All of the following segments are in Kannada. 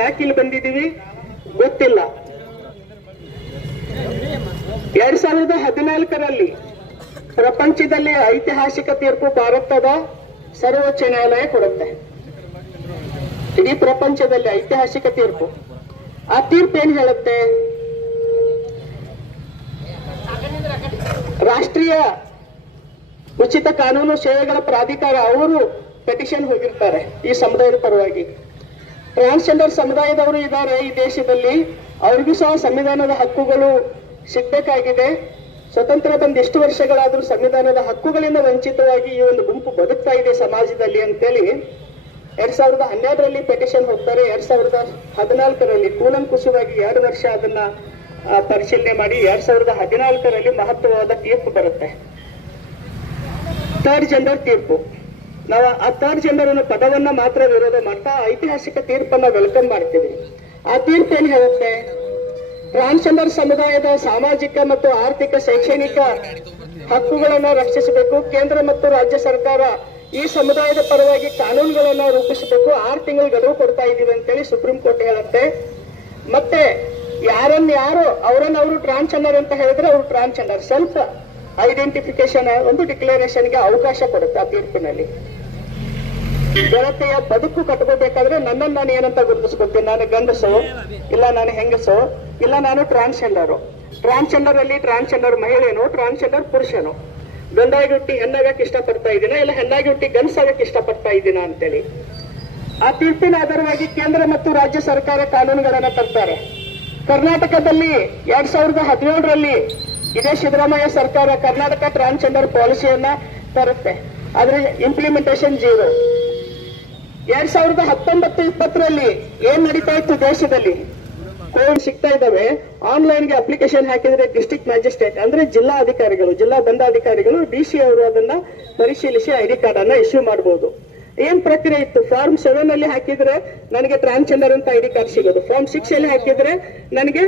ಯಾಕೆ ಇಲ್ಲಿ ಬಂದಿದ್ದೀವಿ ಗೊತ್ತಿಲ್ಲ. 2014ರಲ್ಲಿ ಪ್ರಪಂಚದಲ್ಲಿ ಐತಿಹಾಸಿಕ ತೀರ್ಪು ಭಾರತದ ಸರ್ವೋಚ್ಚ ನ್ಯಾಯಾಲಯ ಕೊಡುತ್ತೆ. ಇಡೀ ಪ್ರಪಂಚದಲ್ಲಿ ಐತಿಹಾಸಿಕ ತೀರ್ಪು. ಆ ತೀರ್ಪು ಏನ್ ಹೇಳುತ್ತೆ? ರಾಷ್ಟ್ರೀಯ ಉಚಿತ ಕಾನೂನು ಸೇವೆಗಳ ಪ್ರಾಧಿಕಾರ ಅವರು ಪೆಟಿಷನ್ ಹೋಗಿರ್ತಾರೆ ಈ ಸಮುದಾಯದ ಪರವಾಗಿ. ಟ್ರಾನ್ಸ್ಜೆಂಡರ್ ಸಮುದಾಯದವರು ಇದ್ದಾರೆ ಈ ದೇಶದಲ್ಲಿ, ಅವ್ರಿಗೂ ಸಹ ಸಂವಿಧಾನದ ಹಕ್ಕುಗಳು ಸಿಗ್ಬೇಕಾಗಿದೆ. ಸ್ವತಂತ್ರ ಬಂದ ಎಷ್ಟು ವರ್ಷಗಳಾದ್ರೂ ಸಂವಿಧಾನದ ಹಕ್ಕುಗಳಿಂದ ವಂಚಿತವಾಗಿ ಈ ಒಂದು ಗುಂಪು ಬದುಕ್ತಾ ಇದೆ ಸಮಾಜದಲ್ಲಿ ಅಂತೇಳಿ 2012ರಲ್ಲಿ ಪೆಟಿಷನ್ ಹೋಗ್ತಾರೆ. 2014ರಲ್ಲಿ ಕೂಲಂಕುಷವಾಗಿ 2 ವರ್ಷ ಅದನ್ನ ಪರಿಶೀಲನೆ ಮಾಡಿ 2014ರಲ್ಲಿ ಮಹತ್ವವಾದ ತೀರ್ಪು ಬರುತ್ತೆ. ಥರ್ಡ್ ಜೆಂಡರ್ ತೀರ್ಪು. ನಾವು ಆ ಥರ್ಡ್ ಜೆಂಡರ್ ಅನ್ನೋ ಪದವನ್ನ ಮಾತ್ರ ವಿರೋಧ ಮಾಡ್ತಾ ಐತಿಹಾಸಿಕ ತೀರ್ಪನ್ನ ವೆಲ್ಕಮ್ ಮಾಡ್ತೀವಿ. ಆ ತೀರ್ಪು ಏನ್ ಹೇಳುತ್ತೆ? ಟ್ರಾನ್ಸ್ಜೆಂಡರ್ ಸಮುದಾಯದ ಸಾಮಾಜಿಕ ಮತ್ತು ಆರ್ಥಿಕ ಶೈಕ್ಷಣಿಕ ಹಕ್ಕುಗಳನ್ನು ರಕ್ಷಿಸಬೇಕು. ಕೇಂದ್ರ ಮತ್ತು ರಾಜ್ಯ ಸರ್ಕಾರ ಈ ಸಮುದಾಯದ ಪರವಾಗಿ ಕಾನೂನುಗಳನ್ನ ರೂಪಿಸಬೇಕು. 6 ತಿಂಗಳು ಗಡುವು ಕೊಡ್ತಾ ಇದೀವಿ ಅಂತೇಳಿ ಸುಪ್ರೀಂ ಕೋರ್ಟ್ ಹೇಳುತ್ತೆ. ಮತ್ತೆ ಯಾರು ಅವರನ್ನು ಟ್ರಾನ್ಸ್ಜೆಂಡರ್ ಅಂತ ಹೇಳಿದ್ರೆ ಅವರು ಟ್ರಾನ್ಸ್ಜೆಂಡರ್ ಸೆಲ್ಫ್ ಐಡೆಂಟಿಫಿಕೇಶನ್ ಒಂದು ಡಿಕ್ಲರೇಷನ್ಗೆ ಅವಕಾಶ ಕೊಡುತ್ತೆ ಆ ತೀರ್ಪಿನಲ್ಲಿ. ಜನತೆಯ ಬದುಕು ಕಟ್ಕೋಬೇಕಾದ್ರೆ ನನ್ನನ್ನು ನಾನು ಏನಂತ ಗುರುತಿಸ್ಕೊಳ್ತೀನಿ? ನಾನು ಗಂಡಸು, ಇಲ್ಲ ನಾನು ಹೆಂಗಸು, ಇಲ್ಲ ನಾನು ಟ್ರಾನ್ಸ್ಜೆಂಡರು. ಟ್ರಾನ್ಸ್ಜೆಂಡರ್ ಅಲ್ಲಿ ಟ್ರಾನ್ಸ್ಜೆಂಡರ್ ಮಹಿಳೆನೋ, ಟ್ರಾನ್ಸ್ಜೆಂಡರ್ ಪುರುಷನು, ಗಂಡಾಗಿ ಹುಟ್ಟಿ ಹೆಣ್ಣಾಗಕ್ಕೆ ಇಷ್ಟಪಡ್ತಾ ಇದ್ದೀನ, ಇಲ್ಲ ಹೆಣ್ಣಾಗಿ ಹುಟ್ಟಿ ಗಂಡಸಾಗಕ್ಕೆ ಇಷ್ಟಪಡ್ತಾ ಇದ್ದೀನ ಅಂತೇಳಿ ಆ ತೀರ್ಪಿನ ಆಧಾರವಾಗಿ ಕೇಂದ್ರ ಮತ್ತು ರಾಜ್ಯ ಸರ್ಕಾರ ಕಾನೂನುಗಳನ್ನ ತರ್ತಾರೆ. ಕರ್ನಾಟಕದಲ್ಲಿ 2017ರಲ್ಲಿ ಇದೇ ಸಿದ್ದರಾಮಯ್ಯ ಸರ್ಕಾರ ಕರ್ನಾಟಕ ಟ್ರಾನ್ಸ್ಜೆಂಡರ್ ಪಾಲಿಸಿಯನ್ನ ತರುತ್ತೆ. ಆದ್ರೆ ಇಂಪ್ಲಿಮೆಂಟೇಷನ್ 0. 2019-20ರಲ್ಲಿ ಏನ್ ನಡೀತಾ ಇತ್ತು ದೇಶದಲ್ಲಿ? ಕೋವಿಡ್ ಸಿಗ್ತಾ ಇದ್ದಾವೆ. ಆನ್ಲೈನ್ಗೆ ಅಪ್ಲಿಕೇಶನ್ ಹಾಕಿದ್ರೆ ಡಿಸ್ಟ್ರಿಕ್ಟ್ ಮ್ಯಾಜಿಸ್ಟ್ರೇಟ್ ಅಂದ್ರೆ ಜಿಲ್ಲಾ ಅಧಿಕಾರಿಗಳು, ಜಿಲ್ಲಾ ದಂಡಾಧಿಕಾರಿಗಳು, DC ಅವರು ಅದನ್ನ ಪರಿಶೀಲಿಸಿ ID ಕಾರ್ಡ್ ಅನ್ನ ಇಶ್ಯೂ ಮಾಡಬಹುದು. ಏನ್ ಪ್ರಕ್ರಿಯೆ ಇತ್ತು? ಫಾರ್ಮ್ 7 ಅಲ್ಲಿ ಹಾಕಿದ್ರೆ ನನಗೆ ಟ್ರಾನ್ಸ್ಜೆಂಡರ್ ಅಂತ ID ಕಾರ್ಡ್ ಸಿಗೋದು. ಫಾರ್ಮ್ 6 ಅಲ್ಲಿ ಹಾಕಿದ್ರೆ ನನಗೆ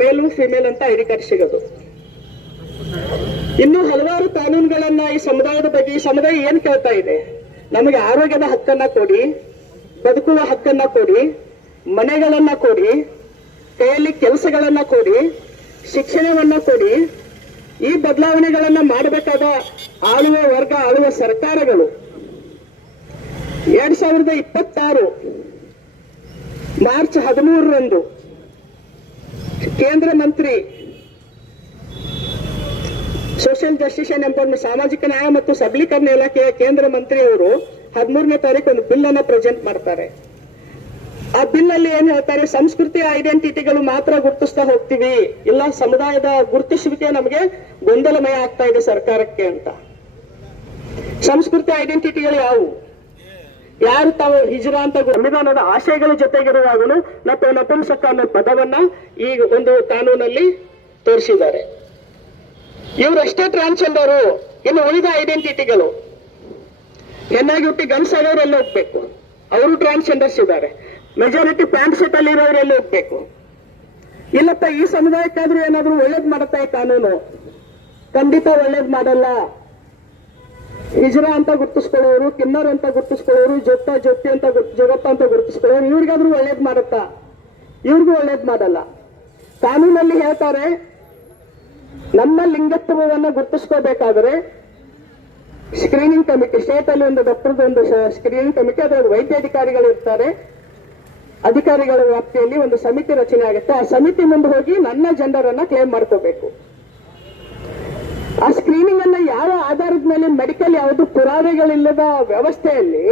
ಮೇಲು ಫಿಮೇಲ್ ಅಂತ ID ಕಾರ್ಡ್ ಸಿಗೋದು. ಇನ್ನು ಹಲವಾರು ಕಾನೂನುಗಳನ್ನ ಈ ಸಮುದಾಯದ ಬಗ್ಗೆ ಈ ಸಮುದಾಯ ಏನ್ ಕೇಳ್ತಾ ಇದೆ? ನಮಗೆ ಆರೋಗ್ಯದ ಹಕ್ಕನ್ನ ಕೊಡಿ, ಬದುಕುವ ಹಕ್ಕನ್ನ ಕೊಡಿ, ಮನೆಗಳನ್ನ ಕೊಡಿ, ಕೈಯಲ್ಲಿ ಕೆಲಸಗಳನ್ನ ಕೊಡಿ, ಶಿಕ್ಷಣವನ್ನ ಕೊಡಿ. ಈ ಬದಲಾವಣೆಗಳನ್ನ ಮಾಡಬೇಕಾದ ಆಳುವ ವರ್ಗ, ಆಳುವ ಸರ್ಕಾರಗಳು 2026 ಮಾರ್ಚ್ 13ರಂದು ಕೇಂದ್ರ ಮಂತ್ರಿ ಸೋಷಿಯಲ್ ಜಸ್ಟಿಸ್ ಅಂಡ್ ಎಂಪವರ್ಮೆಂಟ್, ಸಾಮಾಜಿಕ ನ್ಯಾಯ ಮತ್ತು ಸಬಲೀಕರಣ ಇಲಾಖೆಯ ಕೇಂದ್ರ ಮಂತ್ರಿ ಅವರು 13ನೇ ತಾರೀಕು ಒಂದು ಬಿಲ್ ಅನ್ನ ಪ್ರೆಸೆಂಟ್ ಮಾಡ್ತಾರೆ. ಆ ಬಿಲ್ ಅಲ್ಲಿ ಏನ್ ಹೇಳ್ತಾರೆ? ಸಂಸ್ಕೃತಿ ಐಡೆಂಟಿಟಿಗಳು ಮಾತ್ರ ಗುರುತಿಸ್ತಾ ಹೋಗ್ತೀವಿ, ಇಲ್ಲ ಸಮುದಾಯದ ಗುರುತಿಸುವಿಕೆ ನಮಗೆ ಗೊಂದಲಮಯ ಆಗ್ತಾ ಇದೆ ಸರ್ಕಾರಕ್ಕೆ ಅಂತ. ಸಂಸ್ಕೃತಿ ಐಡೆಂಟಿಟಿಗಳು ಯಾವುವು? ಯಾರು ತಾವು ಹಿಜ್ರಾ ಅಂತ ಸಂವಿಧಾನದ ಆಶಯಗಳ ಜೊತೆಗಿರುವಾಗಲೂ ನಪುಂಸಕ ಅನ್ನೋ ಪದವನ್ನ ಈ ಒಂದು ಕಾನೂನಲ್ಲಿ ತೋರಿಸಿದ್ದಾರೆ. ಇವರಷ್ಟೇ ಟ್ರಾನ್ಸ್ಜೆಂಡರು. ಇನ್ನು ಉಳಿದ ಐಡೆಂಟಿಟಿಗಳು, ಹೆಣ್ಣಾಗಿ ಹುಟ್ಟಿ ಗಂಡಸಾದವರು ಎಲ್ಲ ಹೋಗ್ಬೇಕು, ಅವರು ಟ್ರಾನ್ಸ್ಜೆಂಡರ್ಸ್ ಇದ್ದಾರೆ. ಮೆಜಾರಿಟಿ ಪ್ಯಾಂಟ್ ಶರ್ಟ್ ಅಲ್ಲಿ ಇರೋರು ಎಲ್ಲ ಹೋಗ್ಬೇಕು. ಇಲ್ಲಪ್ಪ ಈ ಸಮುದಾಯಕ್ಕಾದ್ರೂ ಏನಾದ್ರೂ ಒಳ್ಳೇದ್ ಮಾಡುತ್ತಾ ಈ ಕಾನೂನು? ಖಂಡಿತ ಒಳ್ಳೇದ್ ಮಾಡಲ್ಲ. ಹಿಜ್ರಾ ಅಂತ ಗುರುತಿಸ್ಕೊಳ್ಳೋರು, ಕಿನ್ನರ್ ಅಂತ ಗುರುತಿಸ್ಕೊಳ್ಳೋರು, ಜೊತ್ತಿ ಅಂತ ಜಗತ್ತ ಅಂತ ಗುರುತಿಸ್ಕೊಳ್ಳೋರು, ಇವ್ರಿಗಾದ್ರೂ ಒಳ್ಳೇದ್ ಮಾಡುತ್ತಾ? ಇವ್ರಿಗೂ ಒಳ್ಳೇದ್ ಮಾಡಲ್ಲ. ಕಾನೂನಲ್ಲಿ ಹೇಳ್ತಾರೆ, ನಮ್ಮ ಲಿಂಗತ್ವವನ್ನು ಗುರುತಿಸ್ಕೋಬೇಕಾದ್ರೆ ಸ್ಕ್ರೀನಿಂಗ್ ಕಮಿಟಿ, ಸ್ಟೇಟ್ ಅಲ್ಲಿ ಒಂದು ಡಾಕ್ಟರ್ದು ಒಂದು ಸ್ಕ್ರೀನಿಂಗ್ ಕಮಿಟಿ, ಅದರಲ್ಲಿ ವೈದ್ಯಾಧಿಕಾರಿಗಳು ಇರ್ತಾರೆ. ಅಧಿಕಾರಿಗಳ ವ್ಯಾಪ್ತಿಯಲ್ಲಿ ಒಂದು ಸಮಿತಿ ರಚನೆ ಆಗುತ್ತೆ. ಆ ಸಮಿತಿ ಮುಂದೆ ಹೋಗಿ ನನ್ನ ಜೆಂಡರ್ ಅನ್ನ ಕ್ಲೇಮ್ ಮಾಡ್ಕೋಬೇಕು. ಆ ಸ್ಕ್ರೀನಿಂಗ್ ಅನ್ನ ಯಾವ ಆಧಾರದ ಮೇಲೆ, ಮೆಡಿಕಲ್ ಯಾವುದು ಪುರಾವೆಗಳಿಲ್ಲದ ವ್ಯವಸ್ಥೆಯಲ್ಲಿ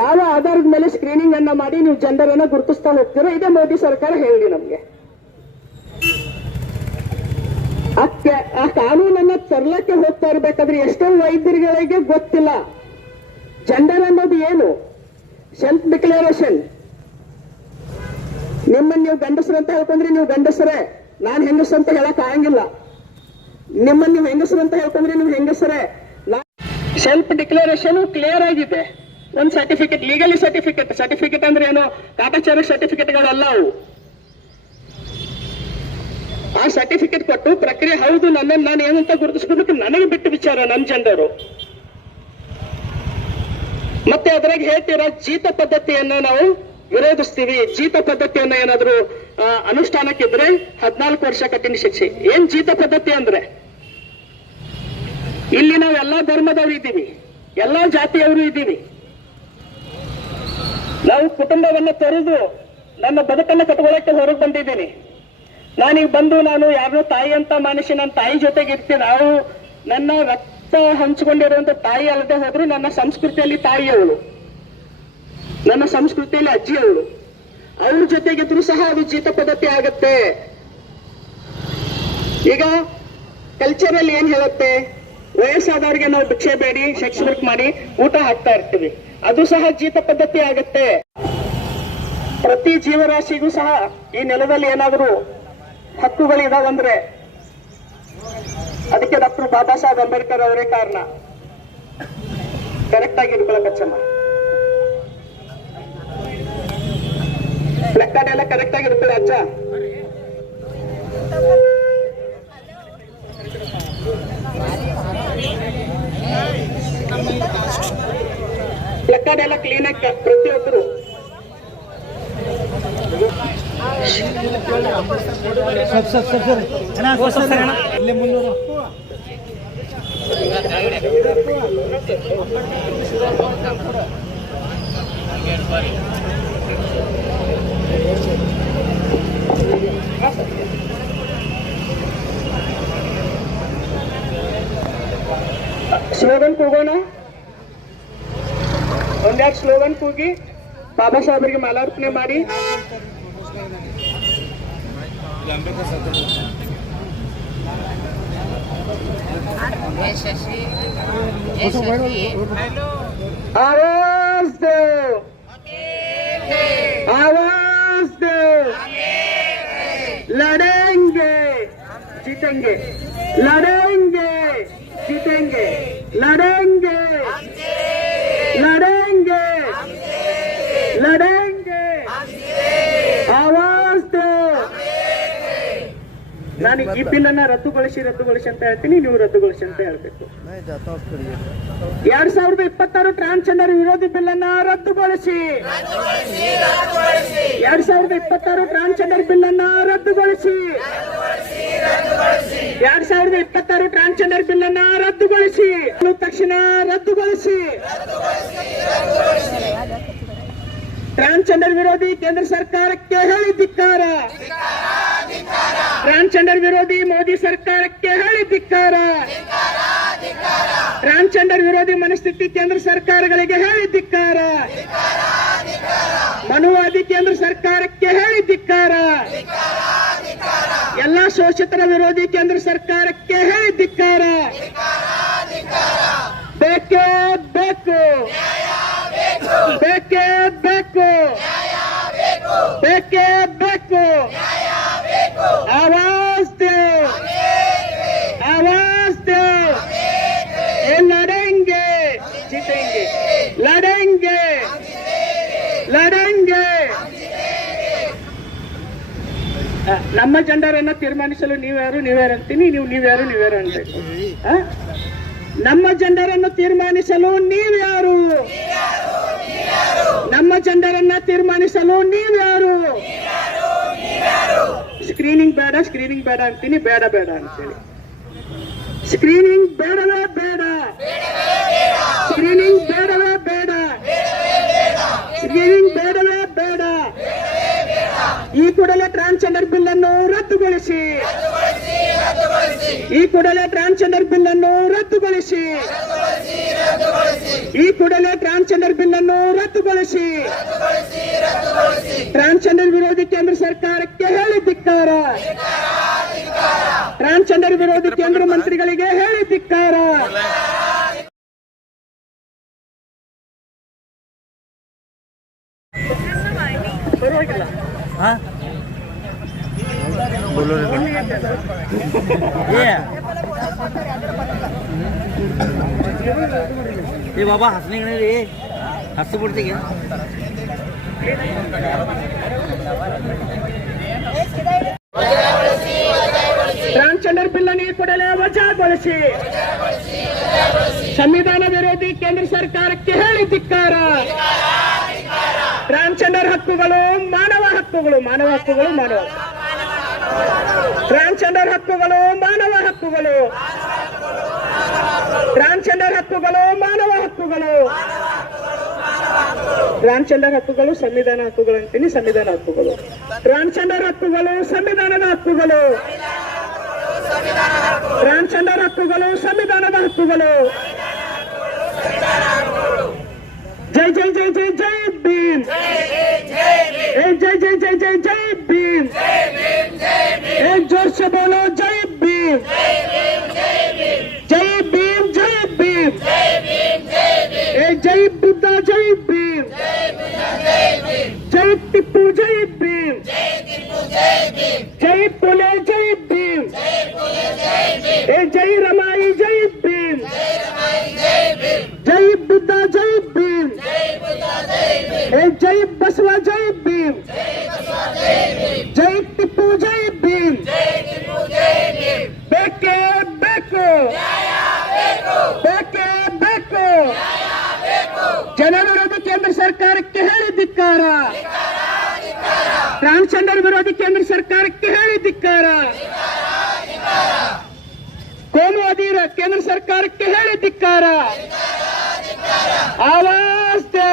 ಯಾವ ಆಧಾರದ ಮೇಲೆ ಸ್ಕ್ರೀನಿಂಗ್ ಅನ್ನ ಮಾಡಿ ನೀವು ಜೆಂಡರ್ ಅನ್ನ ಗುರುತಿಸ್ತಾ ಹೋಗ್ತೀರೋ? ಇದೇ ಮೋದಿ ಸರ್ಕಾರ ಹೇಳಿ ನಮ್ಗೆ. ಆ ಕಾನೂನನ್ನ ತರ್ಲಕ್ಕೆ ಹೋಗ್ತಾ ಇರ್ಬೇಕಾದ್ರೆ ಎಷ್ಟೋ ವೈದ್ಯರುಗಳಿಗೆ ಗೊತ್ತಿಲ್ಲ ಜೆಂಡರ್ ಅನ್ನೋದು ಏನು. ಸೆಲ್ಫ್ ಡಿಕ್ಲರೇಷನ್, ನಿಮ್ಮನ್ನು ನೀವು ಗಂಡಸರು ಅಂತ ಹೇಳ್ಕೊಂಡ್ರೆ ನೀವು ಗಂಡಸರೇ, ನಾನು ಹೆಂಗಸರು ಅಂತ ಹೇಳಕ್ ಆಗಂಗಿಲ್ಲ. ನಿಮ್ಮನ್ನು ನೀವು ಹೆಂಗಸರು ಅಂತ ಹೇಳ್ಕೊಂಡ್ರೆ ನೀವು ಹೆಂಗಸರೇ. ಸೆಲ್ಫ್ ಡಿಕ್ಲರೇಷನ್ ಕ್ಲಿಯರ್ ಆಗಿದೆ. ಒಂದು ಸರ್ಟಿಫಿಕೇಟ್, ಲೀಗಲಿ ಸರ್ಟಿಫಿಕೇಟ್ ಅಂದ್ರೆ ಏನು? ಕಾಟಾಚಾರ ಸರ್ಟಿಫಿಕೇಟ್ಗಳಲ್ಲ ಅವು. ಆ ಸರ್ಟಿಫಿಕೇಟ್ ಕೊಟ್ಟು ಪ್ರಕ್ರಿಯೆ ಹೌದು, ನನ್ನನ್ನು ನಾನು ಏನಂತ ಗುರುತಿಸ್ಕೊಬೇಕು ನನಗೆ ಬಿಟ್ಟು ವಿಚಾರ, ನನ್ನ ಜೆಂಡರು. ಮತ್ತೆ ಅದ್ರಾಗ ಹೇಳ್ತೀರಾ ಜೀತ ಪದ್ಧತಿಯನ್ನ ನಾವು ವಿರೋಧಿಸ್ತೀವಿ. ಜೀತ ಪದ್ಧತಿಯನ್ನ ಏನಾದ್ರು ಅನುಷ್ಠಾನಕ್ಕಿದ್ರೆ 14 ವರ್ಷ ಕಠಿಣ ಶಿಕ್ಷೆ. ಏನ್ ಜೀತ ಪದ್ಧತಿ ಅಂದ್ರೆ, ಇಲ್ಲಿ ನಾವು ಎಲ್ಲಾ ಧರ್ಮದವರು ಇದ್ದೀವಿ, ಎಲ್ಲಾ ಜಾತಿಯವರು ಇದ್ದೀವಿ. ನಾವು ಕುಟುಂಬವನ್ನು ತೊರೆದು ನನ್ನ ಬದುಕನ್ನು ಕಟ್ಕೊಳ್ಳಕ್ಕೆ ಹೊರಗೆ ಬಂದಿದ್ದೀನಿ. ನಾನೀಗ ಬಂದು ನಾನು ಯಾರನ್ನೋ ತಾಯಿ ಅಂತ ಮಾನಿಸಿ ನನ್ನ ತಾಯಿ ಜೊತೆಗೆ ಇರ್ತೀನಿ. ನಾವು ನನ್ನ ರಕ್ತ ಹಂಚಿಕೊಂಡಿರುವಂತ ತಾಯಿ ಅಲ್ಲದೆ ಹೋದ್ರು ನನ್ನ ಸಂಸ್ಕೃತಿಯಲ್ಲಿ ತಾಯಿ ಅವಳು, ನನ್ನ ಸಂಸ್ಕೃತಿಯಲ್ಲಿ ಅಜ್ಜಿ ಅವಳು. ಅವ್ರ ಜೊತೆಗಿದ್ರು ಸಹ ಅದು ಜೀತ ಪದ್ಧತಿ ಆಗತ್ತೆ. ಈಗ ಕಲ್ಚರಲ್ಲಿ ಏನ್ ಹೇಳುತ್ತೆ, ವಯಸ್ಸಾದವ್ರಿಗೆ ನಾವು ಭಿಕ್ಷೆ ಬೇಡಿ ಸೆಕ್ಸ್ ವರ್ಕ್ ಮಾಡಿ ಊಟ ಹಾಕ್ತಾ ಇರ್ತೀವಿ, ಅದು ಸಹ ಜೀತ ಪದ್ಧತಿ ಆಗತ್ತೆ. ಪ್ರತಿ ಜೀವರಾಶಿಗೂ ಸಹ ಈ ನೆಲದಲ್ಲಿ ಏನಾದರೂ ಹಕ್ಕುಗಳಿದಾವಂದ್ರೆ ಅದಕ್ಕೆ ಡಾಕ್ಟರ್ ಬಾಬಾ ಸಾಹೇಬ್ ಅಂಬೇಡ್ಕರ್ ಅವರೇ ಕಾರಣ. ಕರೆಕ್ಟ್ ಆಗಿ ಇರ್ಕೊಳ್ಳೋಕಚ್ಚಮ್ಮ, ಲೆಕ್ಕ ಎಲ್ಲ ಕರೆಕ್ಟ್ ಆಗಿ ಇರ್ತದೆ ಅಜ್ಜ. ಲೆಕ್ಕ ಎಲ್ಲ ಕ್ಲೀನ್ ಆಗಿ ಪ್ರತಿಯೊಬ್ಬರು ಸ್ಲೋಗನ್ ಕೂಗೋಣ. ಒಂದೆರಡು ಸ್ಲೋಗನ್ ಕೂಗಿ ಬಾಬಾ ಸಾಹೇಬರಿಗೆ ಮಾಲಾರ್ಪಣೆ ಮಾಡಿ आवाज दो, आवाज दो, लड़ेंगे जीतेंगे, लड़ेंगे जीतेंगे, लड़ेंगे लड़ेंगे लड़ेंगे, आवाज दो. ನಾನು ಈ ಬಿಲ್ ಅನ್ನ ರದ್ದುಗೊಳಿಸಿ ಅಂತ ಹೇಳ್ತೀನಿ, ನೀವು ರದ್ದುಗೊಳಿಸಿ ಅಂತ ಹೇಳ್ಬೇಕು. 2026 ಟ್ರಾನ್ಸ್ಜೆಂಡರ್ ವಿರೋಧಿ ಬಿಲ್ ಅನ್ನ ರದ್ದುಗೊಳಿಸಿ. 2026 ಟ್ರಾನ್ಸ್ಜೆಂಡರ್ ಬಿಲ್ ಅನ್ನ ರದ್ದುಗೊಳಿಸಿ. 2026 ಟ್ರಾನ್ಸ್ಜೆಂಡರ್ ಬಿಲ್ ಅನ್ನ ರದ್ದುಗೊಳಿಸಿ. ತಕ್ಷಣ ರದ್ದುಗೊಳಿಸಿ. ಟ್ರಾನ್ಸ್ಜೆಂಡರ್ ವಿರೋಧಿ ಕೇಂದ್ರ ಸರ್ಕಾರಕ್ಕೆ ಹೇಳಿ ಧಿಕ್ಕಾರ. ಟ್ರಾನ್ಸ್ಜೆಂಡರ್ ವಿರೋಧಿ ಮೋದಿ ಸರ್ಕಾರಕ್ಕೆ ಹೇಳಿ ಧಿಕ್ಕಾರ. ಟ್ರಾನ್ಸ್ಜೆಂಡರ್ ವಿರೋಧಿ ಮನಸ್ಥಿತಿ ಕೇಂದ್ರ ಸರ್ಕಾರಗಳಿಗೆ ಹೇಳಿ ಧಿಕ್ಕಾರ. ಮನುವಾದಿ ಕೇಂದ್ರ ಸರ್ಕಾರಕ್ಕೆ ಹೇಳಿ ಧಿಕ್ಕಾರ. ಎಲ್ಲಾ ಶೋಷಿತರ ವಿರೋಧಿ ಕೇಂದ್ರ ಸರ್ಕಾರಕ್ಕೆ ಹೇಳಿ ಧಿಕ್ಕಾರ. ಬೇಕೇ ಬೇಕು, ಬೇಕೇ ಬೇಕು, ಬೇಕೇ ಬೇಕು. आवाज दो, आवाज दो. ये लड़ेंगे जीतेंगे, लड़ेंगे लड़ेंगे. ನಮ್ಮ ಜೆಂಡರನ್ನು ತೀರ್ಮಾನಿಸಲು ನೀವ್ಯಾರು ಅಂತೀನಿ, ನೀವ್ಯಾರು ಅನ್ಬೇಕು. ನಮ್ಮ ಜೆಂಡರನ್ನು ತೀರ್ಮಾನಿಸಲು ನೀವ್ಯಾರು? ನಮ್ಮ ಜೆಂಡರನ್ನ ತೀರ್ಮಾನಿಸಲು ನೀವ್ಯಾರು? ಸ್ಕ್ರೀನಿಂಗ್ ಬೇಡ ಅಂತೀನಿ, ಬೇಡ ಅಂತೀನಿ. ಸ್ಕ್ರೀನಿಂಗ್ ಬೇಡವೇ ಬೇಡ, ಸ್ಕ್ರೀನಿಂಗ್ ಬೇಡವೇ ಬೇಡ, ಸ್ಕ್ರೀನಿಂಗ್ ಬೇಡವೇ ಬೇಡ. ಈ ಕೂಡಲೇ ಟ್ರಾನ್ಸ್ಜೆಂಡರ್ ಬಿಲ್ ಅನ್ನು ರದ್ದುಗೊಳಿಸಿ. ಈ ಕೂಡಲೇ ಟ್ರಾನ್ಸ್ಜೆಂಡರ್ ಬಿಲ್ ಅನ್ನು ರದ್ದುಗೊಳಿಸಿ. ಈ ಕೂಡಲೇ ಟ್ರಾನ್ಸ್ಜೆಂಡರ್ ಬಿಲ್ ಅನ್ನು ರದ್ದುಗೊಳಿಸಿ. ಟ್ರಾನ್ಸ್ಜೆಂಡರ್ ವಿರೋಧಿ ಕೇಂದ್ರ ಸರ್ಕಾರಕ್ಕೆ ಹೇಳಿ ಧಿಕ್ಕಾರ. ಟ್ರಾನ್ಸ್ಜೆಂಡರ್ ವಿರೋಧಿ ಕೇಂದ್ರ ಮಂತ್ರಿಗಳಿಗೆ ಹೇಳಿ ಧಿಕ್ಕಾರ. ಪರವಾಗಿಲ್ಲ. ए बाबा हंसने के लिए हंस पड़ती क्या? ಟ್ರಾನ್ಸ್ಜೆಂಡರ್ ಬಿಲ್ ಅನ್ನು ಕೂಡಲೇ ವಜಾಗೊಳಿಸಿ. ಸಂವಿಧಾನ ವಿರೋಧಿ ಕೇಂದ್ರ ಸರ್ಕಾರಕ್ಕೆ ಹೇಳಿ ಧಿಕ್ಕಾರ. ಟ್ರಾನ್ಸ್ಜೆಂಡರ್ ಹಕ್ಕುಗಳು ಮಾನವ ಹಕ್ಕುಗಳು, ಮಾನವ ಹಕ್ಕುಗಳು, ಮಾನವ ಟ್ರಾನ್ಸ್ಜೆಂಡರ್ ಹಕ್ಕುಗಳು ಮಾನವ ಹಕ್ಕುಗಳು, ಟ್ರಾನ್ಸ್ಜೆಂಡರ್ ಹಕ್ಕುಗಳು ಮಾನವ ಹಕ್ಕುಗಳು, ಟ್ರಾನ್ಸ್ಜೆಂಡರ್ ಹಕ್ಕುಗಳು ಸಂವಿಧಾನ ಹಕ್ಕುಗಳು ಅಂತೀನಿ, ಸಂವಿಧಾನ ಹಕ್ಕುಗಳು. ಟ್ರಾನ್ಸ್ಜೆಂಡರ್ ಹಕ್ಕುಗಳು ಸಂವಿಧಾನದ ಹಕ್ಕುಗಳು, ಟ್ರಾನ್ಸ್ಜೆಂಡರ್ ಹಕ್ಕುಗಳು ಸಂವಿಧಾನದ ಹಕ್ಕುಗಳು. ಜೈ ಜೈ ಜೈ ಜೈ ಜೈ ಭೀಮ್, जय जय जय जय जय भीम, एक जोर से बोलो जय भीम, जय भीम, जय भीम, जय बुद्धा जय भीम, जय टिप्पू जय भीम, जय पुले जय भीम, जय रमाई जय भीम, जय बुद्धा जय भीम, जय बसवा जय भीम, जय टिप्पू जय भीम, बेके बेको, बेके बेको, ಜನ ವಿರೋಧಿ ಕೇಂದ್ರ ಸರ್ಕಾರಕ್ಕೆ ಹೇಳಿ ಧಿಕ್ಕಾರ, ಟ್ರಾನ್ಸ್ಜೆಂಡರ್ ವಿರೋಧಿ ಕೇಂದ್ರ ಸರ್ಕಾರಕ್ಕೆ ಹೇಳಿ ಧಿಕ್ಕಾರ, ಕೋಮುವಾದಿ ಕೇಂದ್ರ ಸರ್ಕಾರಕ್ಕೆ ಹೇಳಿ ಧಿಕ್ಕಾರ. आवाज दो,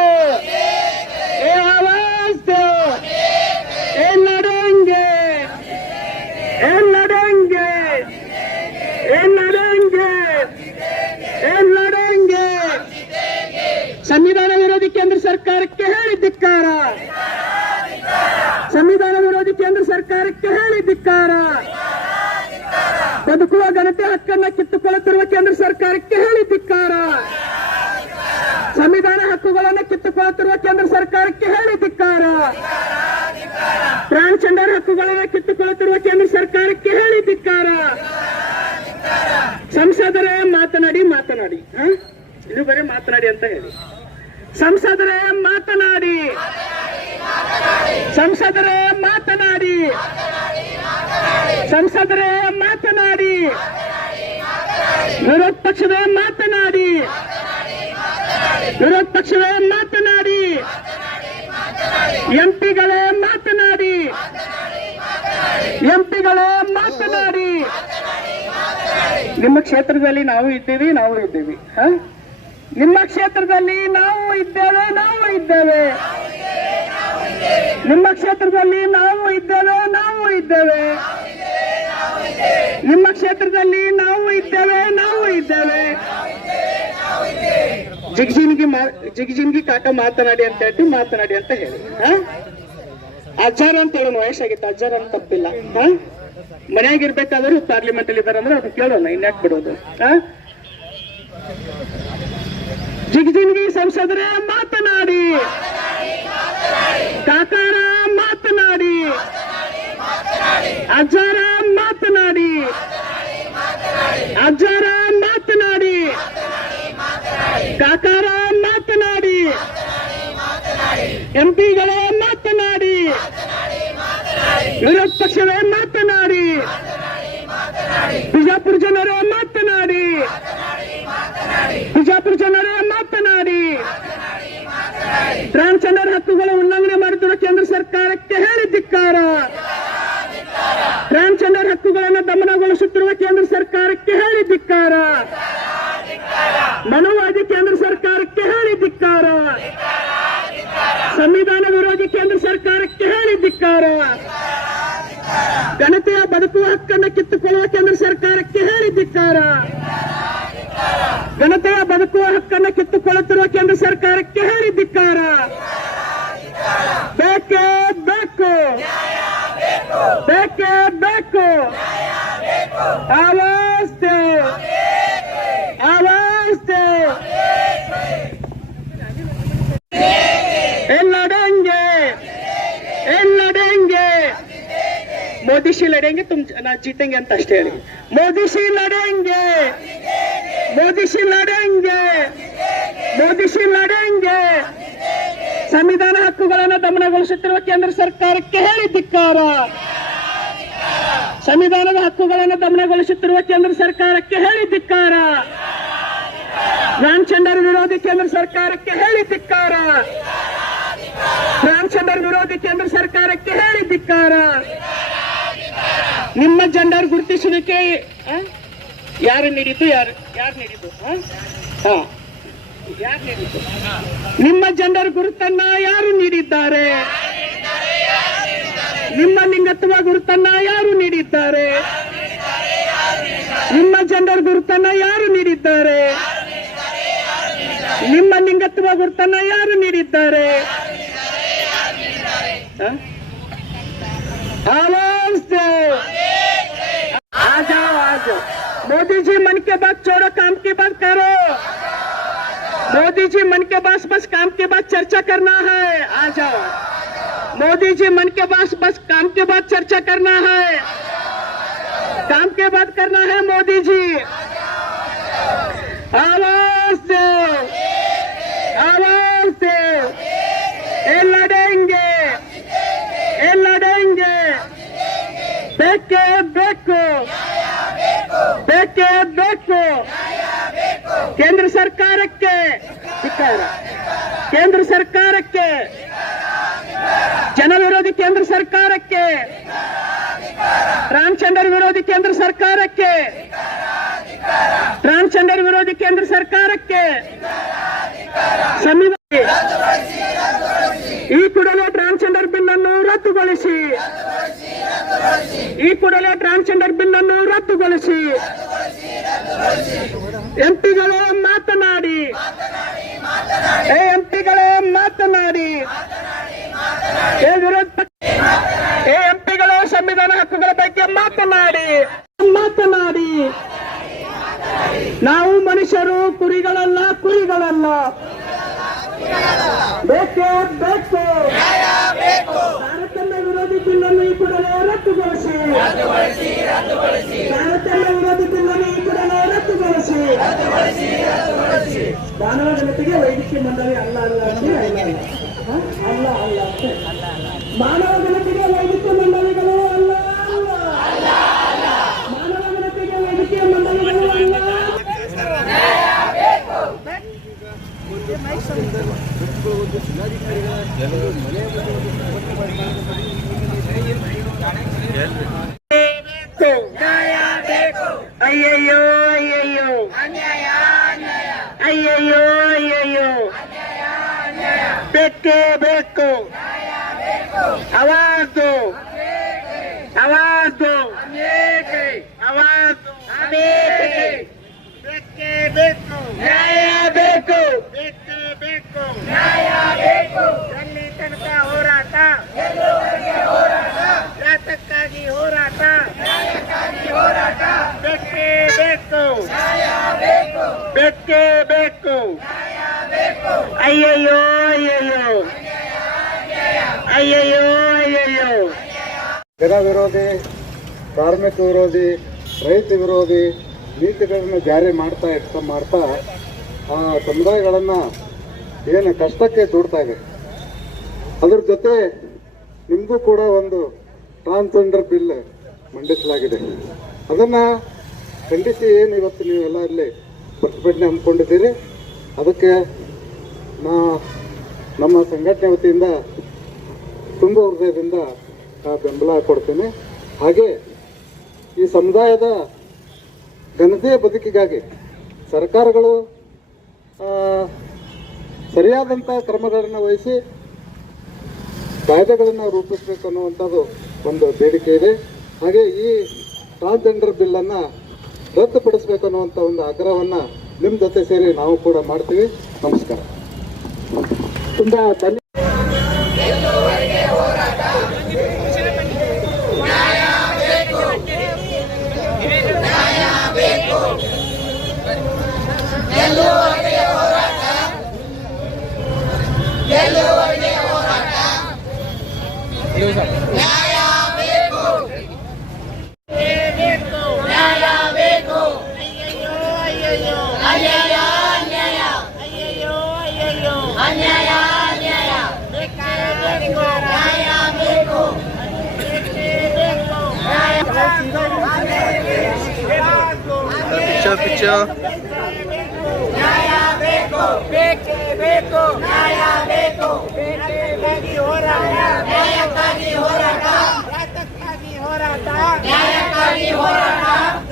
ए आवाज दो, ए लड़ेंगे, ए लड़ेंगे, ए लड़ेंगे, ए लड़ेंगे. संविधान विरोधी केंद्र सरकारಕ್ಕೆ ಹೇಳಿ ಧಿಕ್ಕಾರ, ಸಂವಿಧಾನ ವಿರೋಧಿ ಕೇಂದ್ರ ಸರ್ಕಾರಕ್ಕೆ ಹೇಳಿ ಧಿಕ್ಕಾರ. ಬದುಕುವ ಘನತೆ ಹಕ್ಕನ್ನ ಕಿತ್ತುಕೊಳ್ಳುತ್ತಿರುವ ಕೇಂದ್ರ ಸರ್ಕಾರಕ್ಕೆ ಹೇಳಿ ಧಿಕ್ಕಾರ. ಸಂವಿಧಾನ ಹಕ್ಕುಗಳನ್ನು ಕಿತ್ತುಕೊಳ್ಳುತ್ತಿರುವ ಕೇಂದ್ರ ಸರ್ಕಾರಕ್ಕೆ ಹೇಳಿ ಧಿಕ್ಕಾರ. ಟ್ರಾನ್ಸ್ಜೆಂಡರ್ ಹಕ್ಕುಗಳನ್ನು ಕಿತ್ತುಕೊಳ್ಳುತ್ತಿರುವ ಕೇಂದ್ರ ಸರ್ಕಾರಕ್ಕೆ ಹೇಳಿ ಧಿಕ್ಕಾರ. ಸಂಸದರೇ ಮಾತನಾಡಿ ಮಾತನಾಡಿ, ಇದು ಬರೀ ಮಾತನಾಡಿ ಅಂತ ಹೇಳಿ. ಸಂಸದರೇ ಮಾತನಾಡಿ, ಸಂಸದರೇ ಮಾತನಾಡಿ, ಸಂಸದರೇ ಮಾತನಾಡಿ, ವಿರೋಧ ಪಕ್ಷವೇ ಮಾತನಾಡಿ, ವಿರೋಧ ಪಕ್ಷವೇ ಮಾತನಾಡಿ, ಎಂಪಿಗಳೇ ಮಾತನಾಡಿ, ಎಂಪಿಗಳೇ ಮಾತನಾಡಿ. ನಿಮ್ಮ ಕ್ಷೇತ್ರದಲ್ಲಿ ನಾವು ಇದ್ದೀವಿ, ನಾವು ಇದ್ದೀವಿ. ನಿಮ್ಮ ಕ್ಷೇತ್ರದಲ್ಲಿ ನಾವು ಇದ್ದೇವೆ, ನಾವು ಇದ್ದೇವೆ. ನಿಮ್ಮ ಕ್ಷೇತ್ರದಲ್ಲಿ ನಾವು ಇದ್ದೇವೆ, ನಾವು ಇದ್ದೇವೆ. ನಿಮ್ಮ ಕ್ಷೇತ್ರದಲ್ಲಿ ನಾವು ಇದ್ದೇವೆ, ನಾವು ಇದ್ದೇವೆ. ಜಿಗ್ಜಿನ್ಗಿ ಕಾಕ ಮಾತನಾಡಿ ಅಂತ ಹೇಳಿ ಮಾತನಾಡಿ ಅಂತ ಹೇಳಿ. ಅಜ್ಜಾರ ಅಂತ ಹೇಳೋಣ, ವಯಸ್ಸಾಗಿತ್ತು, ಅಜ್ಜಾರ ಅಂತ ತಪ್ಪಿಲ್ಲ. ಮನೆಯಾಗಿರ್ಬೇಕಾದ್ರೂ ಪಾರ್ಲಿಮೆಂಟ್ ಅಲ್ಲಿ ಇದಾರೆ ಅಂದ್ರೆ ಅವ್ರು ಕೇಳೋಣ, ಇನ್ಯಾಕ್ ಬಿಡೋದು. ಜಿಗ್ಜಿನ್ಗಿ ಸಂಸದರೇ ಮಾತನಾಡಿ, ಕಾಕಾರ ಮಾತನಾಡಿ, ಅಜ್ಜಾರ ಮಾತನಾಡಿ, ಅಜ್ಜಾರ ಮಾತನಾಡಿ, ಕಾಕಾರ ಮಾತನಾಡಿ, ಎಂಪಿಗಳೇ ಮಾತನಾಡಿ, ವಿರೋಧ ಪಕ್ಷವೇ ಮಾತನಾಡಿ, ಬಿಜಾಪುರ ಜನರೇ ಮಾತನಾಡಿ, ಬಿಜಾಪುರ ಜನರೇ ಮಾತನಾಡಿ. ಟ್ರಾನ್ಸ್ಜೆಂಡರ್ ಹಕ್ಕುಗಳ ಉಲ್ಲಂಘನೆ ಮಾಡುತ್ತಿರುವ ಕೇಂದ್ರ ಸರ್ಕಾರಕ್ಕೆ ಹೇಳಿ ಧಿಕ್ಕಾರ. ಟ್ರಾನ್ಸ್ಜೆಂಡರ್ ಹಕ್ಕುಗಳನ್ನು ದಮನಗೊಳಿಸುತ್ತಿರುವ ಕೇಂದ್ರ ಸರ್ಕಾರಕ್ಕೆ ಹೇಳಿ ಧಿಕ್ಕಾರ. ಮನುವಾದಿ ಕೇಂದ್ರ ಸರ್ಕಾರಕ್ಕೆ ಹೇಳಿ ಧಿಕ್ಕಾರ. ಸಂವಿಧಾನ ವಿರೋಧಿ ಕೇಂದ್ರ ಸರ್ಕಾರಕ್ಕೆ ಹೇಳಿ ಧಿಕ್ಕಾರ. ಘನತೆಯ ಬದುಕುವ ಹಕ್ಕನ್ನು ಕಿತ್ತುಕೊಳ್ಳುವ ಕೇಂದ್ರ ಸರ್ಕಾರಕ್ಕೆ ಹೇಳಿ ಧಿಕ್ಕಾರ. ಘನತೆಯ ಬದುಕುವ ಹಕ್ಕನ್ನು ಕಿತ್ತುಕೊಳ್ಳುತ್ತಿರುವ ಕೇಂದ್ರ ಸರ್ಕಾರಕ್ಕೆ ಹೇಳಿ ಧಿಕ್ಕಾರ. ಬೇಕೇ ಬೇಕು, ಬೇಕೇ ಬೇಕು. ಆವಾಜ್ ದೇ, ಆವಾಜ್ ದೇ. लड़ेंगे, लड़ेंगे. मोदी से लड़ेंगे, तुम ना जीतेंगे ಅಂತ ಅಷ್ಟೇ ಹೇಳಿ. ಮೋದಿ से लड़ेंगे, मोदी से लड़ेंगे, मोदी से लड़ेंगे. ಸಂವಿಧಾನ ಹಕ್ಕುಗಳನ್ನು ದಮನಗೊಳಿಸುತ್ತಿರುವ ಕೇಂದ್ರ ಸರ್ಕಾರಕ್ಕೆ ಹೇಳಿ ಧಿಕ್ಕಾರ. ಸಂವಿಧಾನದ ಹಕ್ಕುಗಳನ್ನು ದಮನಗೊಳಿಸುತ್ತಿರುವ ಕೇಂದ್ರ ಸರ್ಕಾರಕ್ಕೆ ಹೇಳಿ ಧಿಕ್ಕಾರ. ಟ್ರಾನ್ಸ್ಜೆಂಡರ್ ವಿರೋಧಿ ಕೇಂದ್ರ ಸರ್ಕಾರಕ್ಕೆ ಹೇಳಿ ಧಿಕ್ಕಾರ. ಟ್ರಾನ್ಸ್ಜೆಂಡರ್ ವಿರೋಧಿ ಕೇಂದ್ರ ಸರ್ಕಾರಕ್ಕೆ ಹೇಳಿ ಧಿಕ್ಕಾರ. ನಿಮ್ಮ ಜೆಂಡರ್ ಗುರುತಿಸುವಿಕೆ ಯಾರು ನೀಡಿದ್ದು? ಯಾರು ನೀಡಿದ್ದು? ಯಾರು ನೀಡಿದ್ದು? ನಿಮ್ಮ ಜೆಂಡರ್ ಗುರುತನ್ನ ಯಾರು ನೀಡಿದ್ದಾರೆ? ನಿಮ್ಮ ಲಿಂಗತ್ವ ಗುರುತನ್ನ ಯಾರು ನೀಡಿದ್ದಾರೆ? ನಿಮ್ಮ ಜೆಂಡರ್ ಗುರುತನ್ನ ಯಾರು ನೀಡಿದ್ದಾರೆ? ನಿಮ್ಮ ಲಿಂಗತ್ವ ಗುರುತನ್ನ ಯಾರು ನೀಡಿದ್ದಾರೆ? आवाज दो, आ जाओ। मोदी जी मन के बात छोड़ो, काम की बात करो। मोदी जी मन के बस काम के बाद चर्चा करना है, आ जाओ। मोदी जी मन के बस काम के बाद चर्चा करना है, काम के बाद करना है। मोदी जी आवाज दो, आवाज दो। ये लड़ेंगे, ये लड़ेंगे। बेके बेको, बेके बेको। केंद्र सरकार के ಧಿಕ್ಕಾರ, ಕೇಂದ್ರ ಸರ್ಕಾರಕ್ಕೆ, ಜನ ವಿರೋಧಿ ಕೇಂದ್ರ ಸರ್ಕಾರಕ್ಕೆ, ಟ್ರಾನ್ಸ್ಜೆಂಡರ್ ವಿರೋಧಿ ಕೇಂದ್ರ ಸರ್ಕಾರಕ್ಕೆ, ಟ್ರಾನ್ಸ್ಜೆಂಡರ್ ವಿರೋಧಿ ಕೇಂದ್ರ ಸರ್ಕಾರಕ್ಕೆ ಸಂವಿಧಾನ ಈ ಕೂಡಲೇ ಟ್ರಾನ್ಸ್ಜೆಂಡರ್ ಬಿಲ್ ಅನ್ನು ರದ್ದುಗೊಳಿಸಿ, ಈ ಕೂಡಲೇ ಟ್ರಾನ್ಸ್ಜೆಂಡರ್ ಬಿಲ್ ಅನ್ನು ರದ್ದುಗೊಳಿಸಿ. ಎಂಪಿಗಳೇ ಮಾತನಾಡಿ, ಎಂಪಿಗಳೇ ಮಾತನಾಡಿ. ವಿರೋಧ ಪಕ್ಷ ಎಂಪಿಗಳೇ ಸಂವಿಧಾನ ಹಕ್ಕುಗಳ ಬಗ್ಗೆ ಮಾತನಾಡಿ. ನಾವು ಮನುಷ್ಯರು, ಕುರಿಗಳಲ್ಲ, ಬೇಕೇ ಬೇಕು. ತಾರತಮ್ಯ ವಿರೋಧಿ ಬಿಲ್ ಅನ್ನು ಈ ಕೂಡಲೇ ರದ್ದುಗೊಳಿಸಿ. ತಾರತಮ್ಯ ವಿರೋಧಿ ಬಿಲ್ ಅನ್ನು ಈ ಕೂಡಲೇ ರದ್ದುಗೊಳಿಸಿ. ಮಾನವ ಜನತೆಗೆ ವೈದ್ಯಕೀಯ ಮಂಡಳಿ ಅಲ್ಲ ಮಾನವ ಜನತೆಗೆ ವೈದ್ಯಕೀಯ ಮಂಡಳಿಗಳು ಅಲ್ಲ. ಮಾನವ ಜನತೆಗೆ ವೈದ್ಯಕೀಯ ಮಂಡಳಿಗಳು ಅಲ್ಲ. ಅಯ್ಯಯ್ಯೋ ಅಯ್ಯಯ್ಯೋ, ಅಯ್ಯಯ್ಯೋ ಅಯ್ಯಯ್ಯೋ. ಬೇಕೇ ಬೇಕು. ಆವಾಜು, ಆವಾಜು, ಆವಾಜು. ಬೇಕೇ ಬೇಕು, ನ್ಯಾಯ ಬೇಕು. ಬೇಕೇ ಬೇಕು, ನ್ಯಾಯ ಬೇಕು. ಎಲ್ಲಿ ತನಕ ಹೋರಾಟ, ಯಾತಕ್ಕಾಗಿ ಹೋರಾಟ, ಬೇಕೇ ಬೇಕು, ಬೇಕೇ ಬೇಕು. ಅಯ್ಯಯ್ಯೋ ಅಯ್ಯಯ್ಯೋ, ಅಯ್ಯಯ್ಯೋ ಅಯ್ಯಯ್ಯೋ. ಜನ ವಿರೋಧಿ, ಕಾರ್ಮಿಕ ವಿರೋಧಿ, ರೈತ ವಿರೋಧಿ ನೀತಿಗಳನ್ನು ಜಾರಿ ಮಾಡ್ತಾ ಆ ಸಮುದಾಯಗಳನ್ನು ಏನು ಕಷ್ಟಕ್ಕೆ ದೂಡ್ತಾ ಇದೆ. ಅದ್ರ ಜೊತೆ ನಿಮಗೂ ಕೂಡ ಒಂದು ಟ್ರಾನ್ಸ್ಜೆಂಡರ್ ಬಿಲ್ ಮಂಡಿಸಲಾಗಿದೆ. ಅದನ್ನು ಖಂಡಿಸಿ ಏನು ಇವತ್ತು ನೀವೆಲ್ಲ ಇಲ್ಲಿ ಪ್ರತಿಭಟನೆ ಹಮ್ಮಿಕೊಂಡಿದ್ದೀರಿ. ಅದಕ್ಕೆ ನಮ್ಮ ಸಂಘಟನೆ ವತಿಯಿಂದ ತುಂಬ ಹೃದಯದಿಂದ ಬೆಂಬಲ ಕೊಡ್ತೇನೆ. ಹಾಗೆ ಈ ಸಮುದಾಯದ ಘನತೆಯ ಬದುಕಿಗಾಗಿ ಸರ್ಕಾರಗಳು ಸರಿಯಾದಂಥ ಕ್ರಮಗಳನ್ನು ವಹಿಸಿ ಕಾಯ್ದೆಗಳನ್ನು ರೂಪಿಸಬೇಕು ಅನ್ನುವಂಥದ್ದು ಒಂದು ಬೇಡಿಕೆ ಇದೆ. ಹಾಗೆ ಈ ಟ್ರಾನ್ಸ್ಜೆಂಡರ್ ಬಿಲ್ಲನ್ನು ರದ್ದುಪಡಿಸಬೇಕು ಅನ್ನುವಂಥ ಒಂದು ಆಗ್ರಹವನ್ನು ನಿಮ್ಮ ಜೊತೆ ಸೇರಿ ನಾವು ಕೂಡ ಮಾಡ್ತೀವಿ. ನಮಸ್ಕಾರ. ತುಂಬ ಧನ್ಯವಾದ. Picture. ಬೇಕೇ ಬೇಕು ನ್ಯಾಯ ಬೇಕು ನ್ಯಾಯಕ್ಕಾಗಿ ಹೋರಾಟ ನ್ಯಾಯಕ್ಕಾಗಿ ಹೋರಾಟ ಯಾತಕ್ಕಾಗಿ ಹೋರಾಟ ನ್ಯಾಯಕ್ಕಾಗಿ ಹೋರಾಟ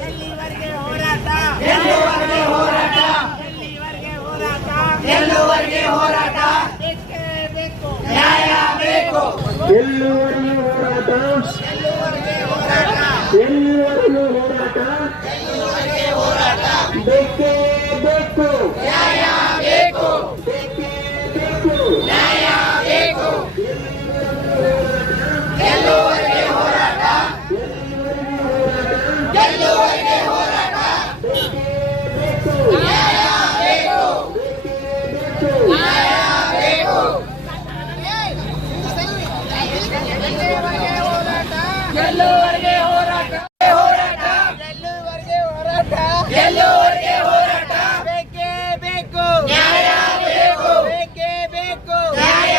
ಎಲ್ಲಿವರೆಗೆ ಹೋರಾಟ ಎಲ್ಲಿವರೆಗೆ ಹೋರಾಟ ಎಲ್ಲಿವರೆಗೆ ಹೋರಾಟ ಎಲ್ಲಿವರೆಗೆ ಹೋರಾಟ ಬೇಕೇ ಬೇಕು ನ್ಯಾಯ ಬೇಕು ಎಲ್ಲಿವರೆಗೆ ಹೋರಾಟ ಎಲ್ಲಿವರೆಗೆ ಹೋರಾಟ ಎಲ್ಲಿವರೆಗೆ ಹೋರಾಟ ಎಲ್ಲಿವರೆಗೆ ಹೋರಾಟ ಬೇಕೇ ಬೇಕು ನ್ಯಾಯ ಬೇಕು ಬೇಕೇ ಬೇಕು ನ್ಯಾಯ ಬೇಕು ಎಲ್ಲಿವರೆಗೆ ಹೋರಾಟ ಎಲ್ಲಿವರೆಗೆ ಹೋರಾಟ ನ್ಯಾಯ ಬೇಕು ನ್ಯಾಯ ಬೇಕು ಎಲ್ಲಿವರೆಗೆ ಹೋರಾಟ ಹೋರಾಟ ಎಲ್ಲಿವರೆಗೆ ಹೋರಾಟ ಎಲ್ಲಿವರೆಗೆ ಹೋರಾಟ ಬೇಕೇ ಬೇಕು ನ್ಯಾಯ ಬೇಕು ಬೇಕೇ ಬೇಕು ನ್ಯಾಯ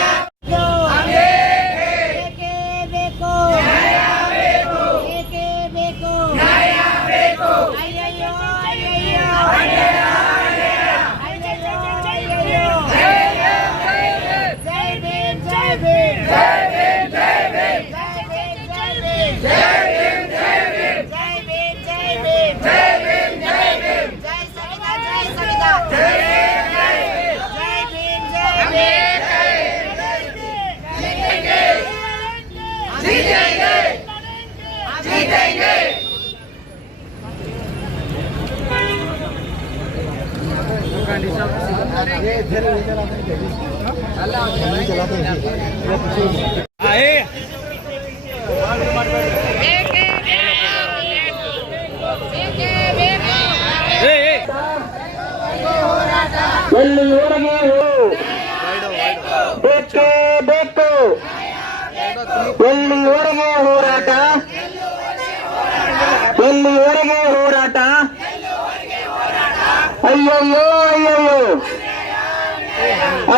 ಬೇಕೇ ಬೇಕು ನ್ಯಾಯ ಬೇಕು ಬೇಕೇ ಬೇಕು ನ್ಯಾಯ ಬೇಕು ಅಯ್ಯಯ್ಯೋ ಅಯ್ಯಯ್ಯೋ ಅಯ್ಯಯ್ಯೋ ಅಯ್ಯಯ್ಯೋ ಅಯ್ಯಯ್ಯೋ ಜೈ ಭೀಮ್ ಜೈ ಭೀಮ್ ಜೈ ಭೀಮ್ ಜೈ ಭೀಮ್ ಜೈ ಭೀಮ್ ಜೈ ಭೀಮ್ ಜೈ ಭೀಮ್ ಜೈ ಭೀಮ್ ಜೈ ಭೀಮ್ ಜೈ ಭೀಮ್ ಜೈ ಸಂವಿಧಾನ ಜೈ ಸಂವಿಧಾನ ಜೈ ಭೀಮ್ ಜೈ ಭೀಮ್ जीतेंगे जीतेंगे ಎಲ್ಲಿವರೆಗೆ ಬೇಕೇ ಬೇಕು ಎಲ್ಲಿವರೆಗೆ ಹೋರಾಟ ಎಲ್ಲಿವರೆಗೆ ಹೋರಾಟ ಅಯ್ಯಯ್ಯೋ ಅಯ್ಯಯ್ಯೋ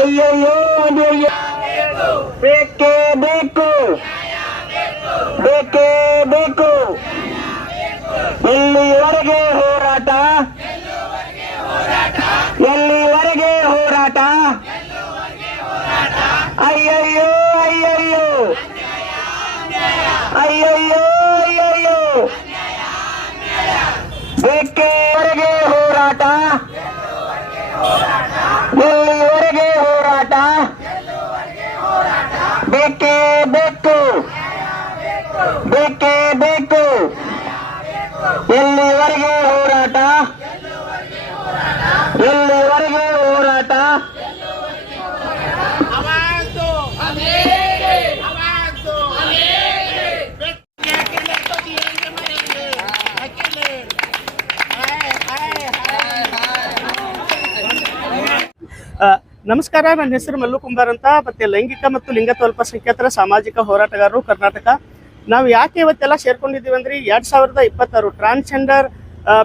ಅಯ್ಯಯ್ಯೋ ಅಯ್ಯಯ್ಯೋ ಬೇಕೇ ಬೇಕು ಬೇಕೇ ಬೇಕು ಎಲ್ಲಿವರೆಗೆ ಹೋರಾಟ ಎಲ್ಲಿವರೆಗೆ ಹೋರಾಟ ಅಯ್ಯಯ್ಯೋ ಅಯ್ಯಯ್ಯೋ ಅಯ್ಯಯ್ಯೋ ಅಯ್ಯಯ್ಯೋ ಬೇಕೆವರೆಗೆ ಹೋರಾಟ ಎಲ್ಲಿವರೆಗೆ ಹೋರಾಟ ಬೇಕೇ ಬೇಕು ಬೇಕೇ ಬೇಕು ಎಲ್ಲಿವರೆಗೆ ಹೋರಾಟ ಎಲ್ಲಿವರೆಗೆ ಹೋರಾಟ आवाज दो हमें आवाज दो हमें अकेले तो दिएंगे मरेंगे अकेले हाय हाय हाय ನಮಸ್ಕಾರ, ನನ್ನ ಹೆಸರು ಮಲ್ಲು ಕುಂಬಾರ್ ಅಂತ. ಮತ್ತೆ ಲೈಂಗಿಕ ಮತ್ತು ಲಿಂಗತ್ವ ಅಲ್ಪಸಂಖ್ಯಾತರ ಸಾಮಾಜಿಕ ಹೋರಾಟಗಾರರು ಕರ್ನಾಟಕ. ನಾವು ಯಾಕೆ ಇವತ್ತೆಲ್ಲ ಸೇರ್ಕೊಂಡಿದ್ದೀವಿ ಅಂದ್ರೆ 2026 ಟ್ರಾನ್ಸ್ಜೆಂಡರ್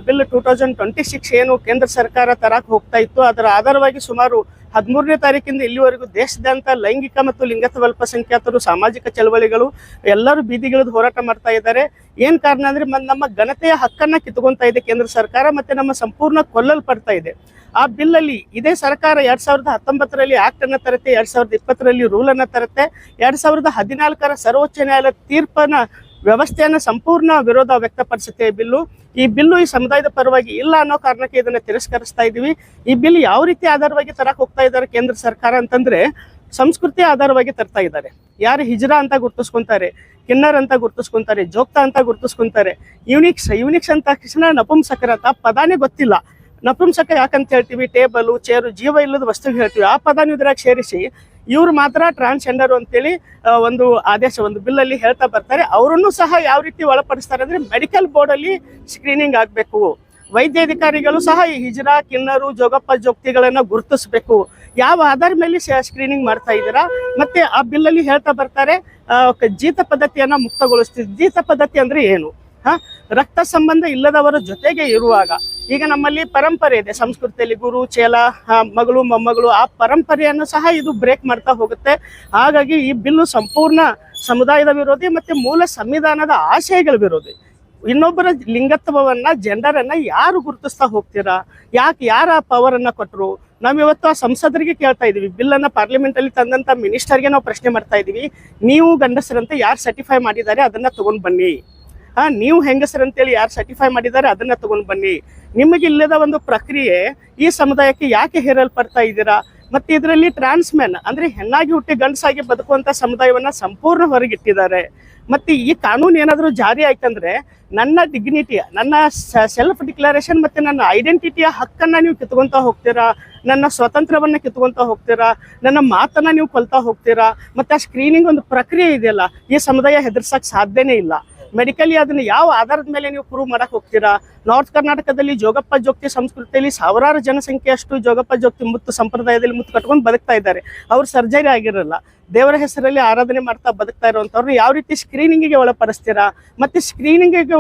ಬಿಲ್ 2026 ಏನು ಕೇಂದ್ರ ಸರ್ಕಾರ ತರಕ್ಕೆ ಹೋಗ್ತಾ ಇತ್ತು, ಅದರ ಆಧಾರವಾಗಿ ಸುಮಾರು 13ನೇ ತಾರೀಕಿಂದ ಇಲ್ಲಿವರೆಗೂ ದೇಶದಾದ್ಯಂತ ಲೈಂಗಿಕ ಮತ್ತು ಲಿಂಗತ್ವ ಅಲ್ಪಸಂಖ್ಯಾತರು ಸಾಮಾಜಿಕ ಚಳವಳಿಗಳು ಎಲ್ಲರೂ ಬೀದಿಗಿಳಿದು ಹೋರಾಟ ಮಾಡ್ತಾ ಇದ್ದಾರೆ. ಏನ್ ಕಾರಣ ಅಂದ್ರೆ ನಮ್ಮ ಘನತೆಯ ಹಕ್ಕನ್ನ ಕಿತ್ಕೊಂತಾ ಇದೆ ಕೇಂದ್ರ ಸರ್ಕಾರ, ಮತ್ತೆ ನಮ್ಮ ಸಂಪೂರ್ಣ ಕೊಲ್ಲಲ್ಪಡ್ತಾ ಇದೆ. ಆ ಬಿಲ್ ಅಲ್ಲಿ ಇದೇ ಸರ್ಕಾರ 2019ರಲ್ಲಿ ಆಕ್ಟ್ ಅನ್ನ ತರುತ್ತೆ, 2020ರಲ್ಲಿ ರೂಲ್ ಅನ್ನ ತರುತ್ತೆ, 2014ರ ಸರ್ವೋಚ್ಚ ನ್ಯಾಯಾಲಯ ತೀರ್ಪನ್ನ ವ್ಯವಸ್ಥೆಯನ್ನ ಸಂಪೂರ್ಣ ವಿರೋಧ ವ್ಯಕ್ತಪಡಿಸುತ್ತೆ ಈ ಬಿಲ್ಲು ಈ ಸಮುದಾಯದ ಪರವಾಗಿ ಇಲ್ಲ ಅನ್ನೋ ಕಾರಣಕ್ಕೆ ಇದನ್ನ ತಿರಸ್ಕರಿಸ್ತಾ ಇದೀವಿ. ಈ ಬಿಲ್ ಯಾವ ರೀತಿ ಆಧಾರವಾಗಿ ತರಕ್ ಹೋಗ್ತಾ ಇದ್ದಾರೆ ಕೇಂದ್ರ ಸರ್ಕಾರ ಅಂತಂದ್ರೆ, ಸಂಸ್ಕೃತಿ ಆಧಾರವಾಗಿ ತರ್ತಾ ಇದ್ದಾರೆ. ಯಾರು ಹಿಜ್ರಾ ಅಂತ ಗುರ್ತಿಸ್ಕೊಂತಾರೆ, ಕಿನ್ನರ್ ಅಂತ ಗುರ್ತಿಸ್ಕೊಂತಾರೆ, ಜೋಕ್ತಾ ಅಂತ ಗುರ್ತಿಸ್ಕೊಂತಾರೆ, ಯೂನಿಕ್ಸ್ ಅಂತ ತಕ್ಷಣ ನಪುಂಸಕರ ಅಂತ ಪದಾನೇ ಗೊತ್ತಿಲ್ಲ. ನಪುಂಸಕ ಯಾಕಂತ ಹೇಳ್ತೀವಿ, ಟೇಬಲು ಚೇರು ಜೀವ ಇಲ್ಲದ ವಸ್ತು ಹೇಳ್ತೀವಿ, ಆ ಪದಾನು ಇದ್ರಾಗ ಸೇರಿಸಿ ಇವ್ರು ಮಾತ್ರ ಟ್ರಾನ್ಸ್ಜೆಂಡರ್ ಅಂತೇಳಿ ಒಂದು ಆದೇಶ, ಒಂದು ಬಿಲ್ಲಲ್ಲಿ ಹೇಳ್ತಾ ಬರ್ತಾರೆ. ಅವರನ್ನು ಸಹ ಯಾವ ರೀತಿ ಒಳಪಡಿಸ್ತಾರೆ ಅಂದ್ರೆ, ಮೆಡಿಕಲ್ ಬೋರ್ಡಲ್ಲಿ ಸ್ಕ್ರೀನಿಂಗ್ ಆಗಬೇಕು, ವೈದ್ಯಾಧಿಕಾರಿಗಳು ಸಹ ಈ ಹಿಜ್ರಾ ಕಿನ್ನರು ಜೋಗಪ್ಪ ಜೋಗ್ತಿಗಳನ್ನ ಗುರುತಿಸ್ಬೇಕು. ಯಾವ ಆಧಾರ ಮೇಲೆ ಸ್ಕ್ರೀನಿಂಗ್ ಮಾಡ್ತಾ ಇದ್ದೀರಾ? ಮತ್ತೆ ಆ ಬಿಲ್ಲಲ್ಲಿ ಹೇಳ್ತಾ ಬರ್ತಾರೆ ಜೀತ ಪದ್ಧತಿಯನ್ನ ಮುಕ್ತಗೊಳಿಸ್ತೀವಿ. ಜೀತ ಪದ್ಧತಿ ಅಂದ್ರೆ ಏನು? ರಕ್ತ ಸಂಬಂಧ ಇಲ್ಲದವರ ಜೊತೆಗೆ ಇರುವಾಗ, ಈಗ ನಮ್ಮಲ್ಲಿ ಪರಂಪರೆ ಇದೆ ಸಂಸ್ಕೃತಿಯಲ್ಲಿ, ಗುರು ಚೇಲ ಮಗಳು ಮೊಮ್ಮಗಳು, ಆ ಪರಂಪರೆಯನ್ನು ಸಹ ಇದು ಬ್ರೇಕ್ ಮಾಡ್ತಾ ಹೋಗುತ್ತೆ. ಹಾಗಾಗಿ ಈ ಬಿಲ್ಲು ಸಂಪೂರ್ಣ ಸಮುದಾಯದ ವಿರೋಧಿ ಮತ್ತೆ ಮೂಲ ಸಂವಿಧಾನದ ಆಶಯಗಳ ವಿರೋಧಿ. ಇನ್ನೊಬ್ಬರ ಲಿಂಗತ್ವವನ್ನ ಜೆಂಡರ್ ಅನ್ನ ಯಾರು ಗುರುತಿಸ್ತಾ ಹೋಗ್ತೀರಾ? ಯಾರ ಪವರ್ ಅನ್ನ ಕೊಟ್ಟರು? ನಾವು ಇವತ್ತು ಆ ಸಂಸದರಿಗೆ ಕೇಳ್ತಾ ಇದೀವಿ, ಬಿಲ್ ಅನ್ನ ಪಾರ್ಲಿಮೆಂಟ್ ಅಲ್ಲಿ ತಂದಂತ ಮಿನಿಸ್ಟರ್ಗೆ ನಾವು ಪ್ರಶ್ನೆ ಮಾಡ್ತಾ ಇದೀವಿ, ನೀವು ಗಂಡಸರಂತೆ ಯಾರು ಸರ್ಟಿಫೈ ಮಾಡಿದ್ದಾರೆ ಅದನ್ನ ತಗೊಂಡ್ ಬನ್ನಿ. ನೀವು ಹೆಂಗಸರಂತೇಳಿ ಯಾರು ಸರ್ಟಿಫೈ ಮಾಡಿದ್ದಾರೆ ಅದನ್ನ ತಗೊಂಡ್ ಬನ್ನಿ. ನಿಮಗೆ ಇಲ್ಲದ ಒಂದು ಪ್ರಕ್ರಿಯೆ ಈ ಸಮುದಾಯಕ್ಕೆ ಯಾಕೆ ಹೇರಲ್ಪಡ್ತಾ ಇದ್ದೀರಾ? ಮತ್ತೆ ಇದರಲ್ಲಿ ಟ್ರಾನ್ಸ್ಮೆನ್ ಅಂದ್ರೆ ಹೆಣ್ಣಾಗಿ ಹುಟ್ಟಿ ಗಂಡಸಾಗಿ ಬದುಕುವಂತ ಸಮುದಾಯವನ್ನ ಸಂಪೂರ್ಣ ಹೊರಗಿಟ್ಟಿದ್ದಾರೆ. ಮತ್ತೆ ಈ ಕಾನೂನು ಏನಾದರೂ ಜಾರಿ ಆಯ್ತಂದ್ರೆ ನನ್ನ ಡಿಗ್ನಿಟಿ, ನನ್ನ ಸೆಲ್ಫ್ ಡಿಕ್ಲರೇಷನ್ ಮತ್ತೆ ನನ್ನ ಐಡೆಂಟಿಟಿಯ ಹಕ್ಕನ್ನ ನೀವು ಕಿತ್ಕೊಂತ ಹೋಗ್ತೀರಾ, ನನ್ನ ಸ್ವಾತಂತ್ರ್ಯವನ್ನ ಕಿತ್ಕೊಂತ ಹೋಗ್ತೀರಾ, ನನ್ನ ಮಾತನ್ನ ನೀವು ಕೊಲ್ತಾ ಹೋಗ್ತೀರಾ. ಮತ್ತೆ ಆ ಸ್ಕ್ರೀನಿಂಗ್ ಒಂದು ಪ್ರಕ್ರಿಯೆ ಇದೆಯಲ್ಲ, ಈ ಸಮುದಾಯ ಹೆದರ್ಸಕ್ ಸಾಧ್ಯನೇ ಇಲ್ಲ. ಮೆಡಿಕಲಿ ಅದನ್ನ ಯಾವ ಆಧಾರದ ಮೇಲೆ ನೀವು ಪ್ರೂವ್ ಮಾಡಕ್ ಹೋಗ್ತೀರಾ? ನಾರ್ತ್ ಕರ್ನಾಟಕದಲ್ಲಿ ಜೋಗಪ್ಪ ಜೋಗ್ತಿ ಸಂಸ್ಕೃತಿಯಲ್ಲಿ ಸಾವಿರಾರು ಜನಸಂಖ್ಯೆಯಷ್ಟು ಜೋಗಪ್ಪ ಜೋಗ್ತಿ ಮುತ್ತು ಸಂಪ್ರದಾಯದಲ್ಲಿ ಮುತ್ತು ಕಟ್ಕೊಂಡು ಬದುಕ್ತಾ ಇದ್ದಾರೆ. ಅವ್ರು ಸರ್ಜರಿ ಆಗಿರಲ್ಲ, ದೇವರ ಹೆಸರಲ್ಲಿ ಆರಾಧನೆ ಮಾಡ್ತಾ ಬದುಕ್ತಾ ಇರುವಂತವ್ರು ಯಾವ ರೀತಿ ಸ್ಕ್ರೀನಿಂಗಿಗೆ ಒಳಪಡಿಸ್ತೀರಾ? ಮತ್ತೆ ಸ್ಕ್ರೀನಿಂಗಿಗೆ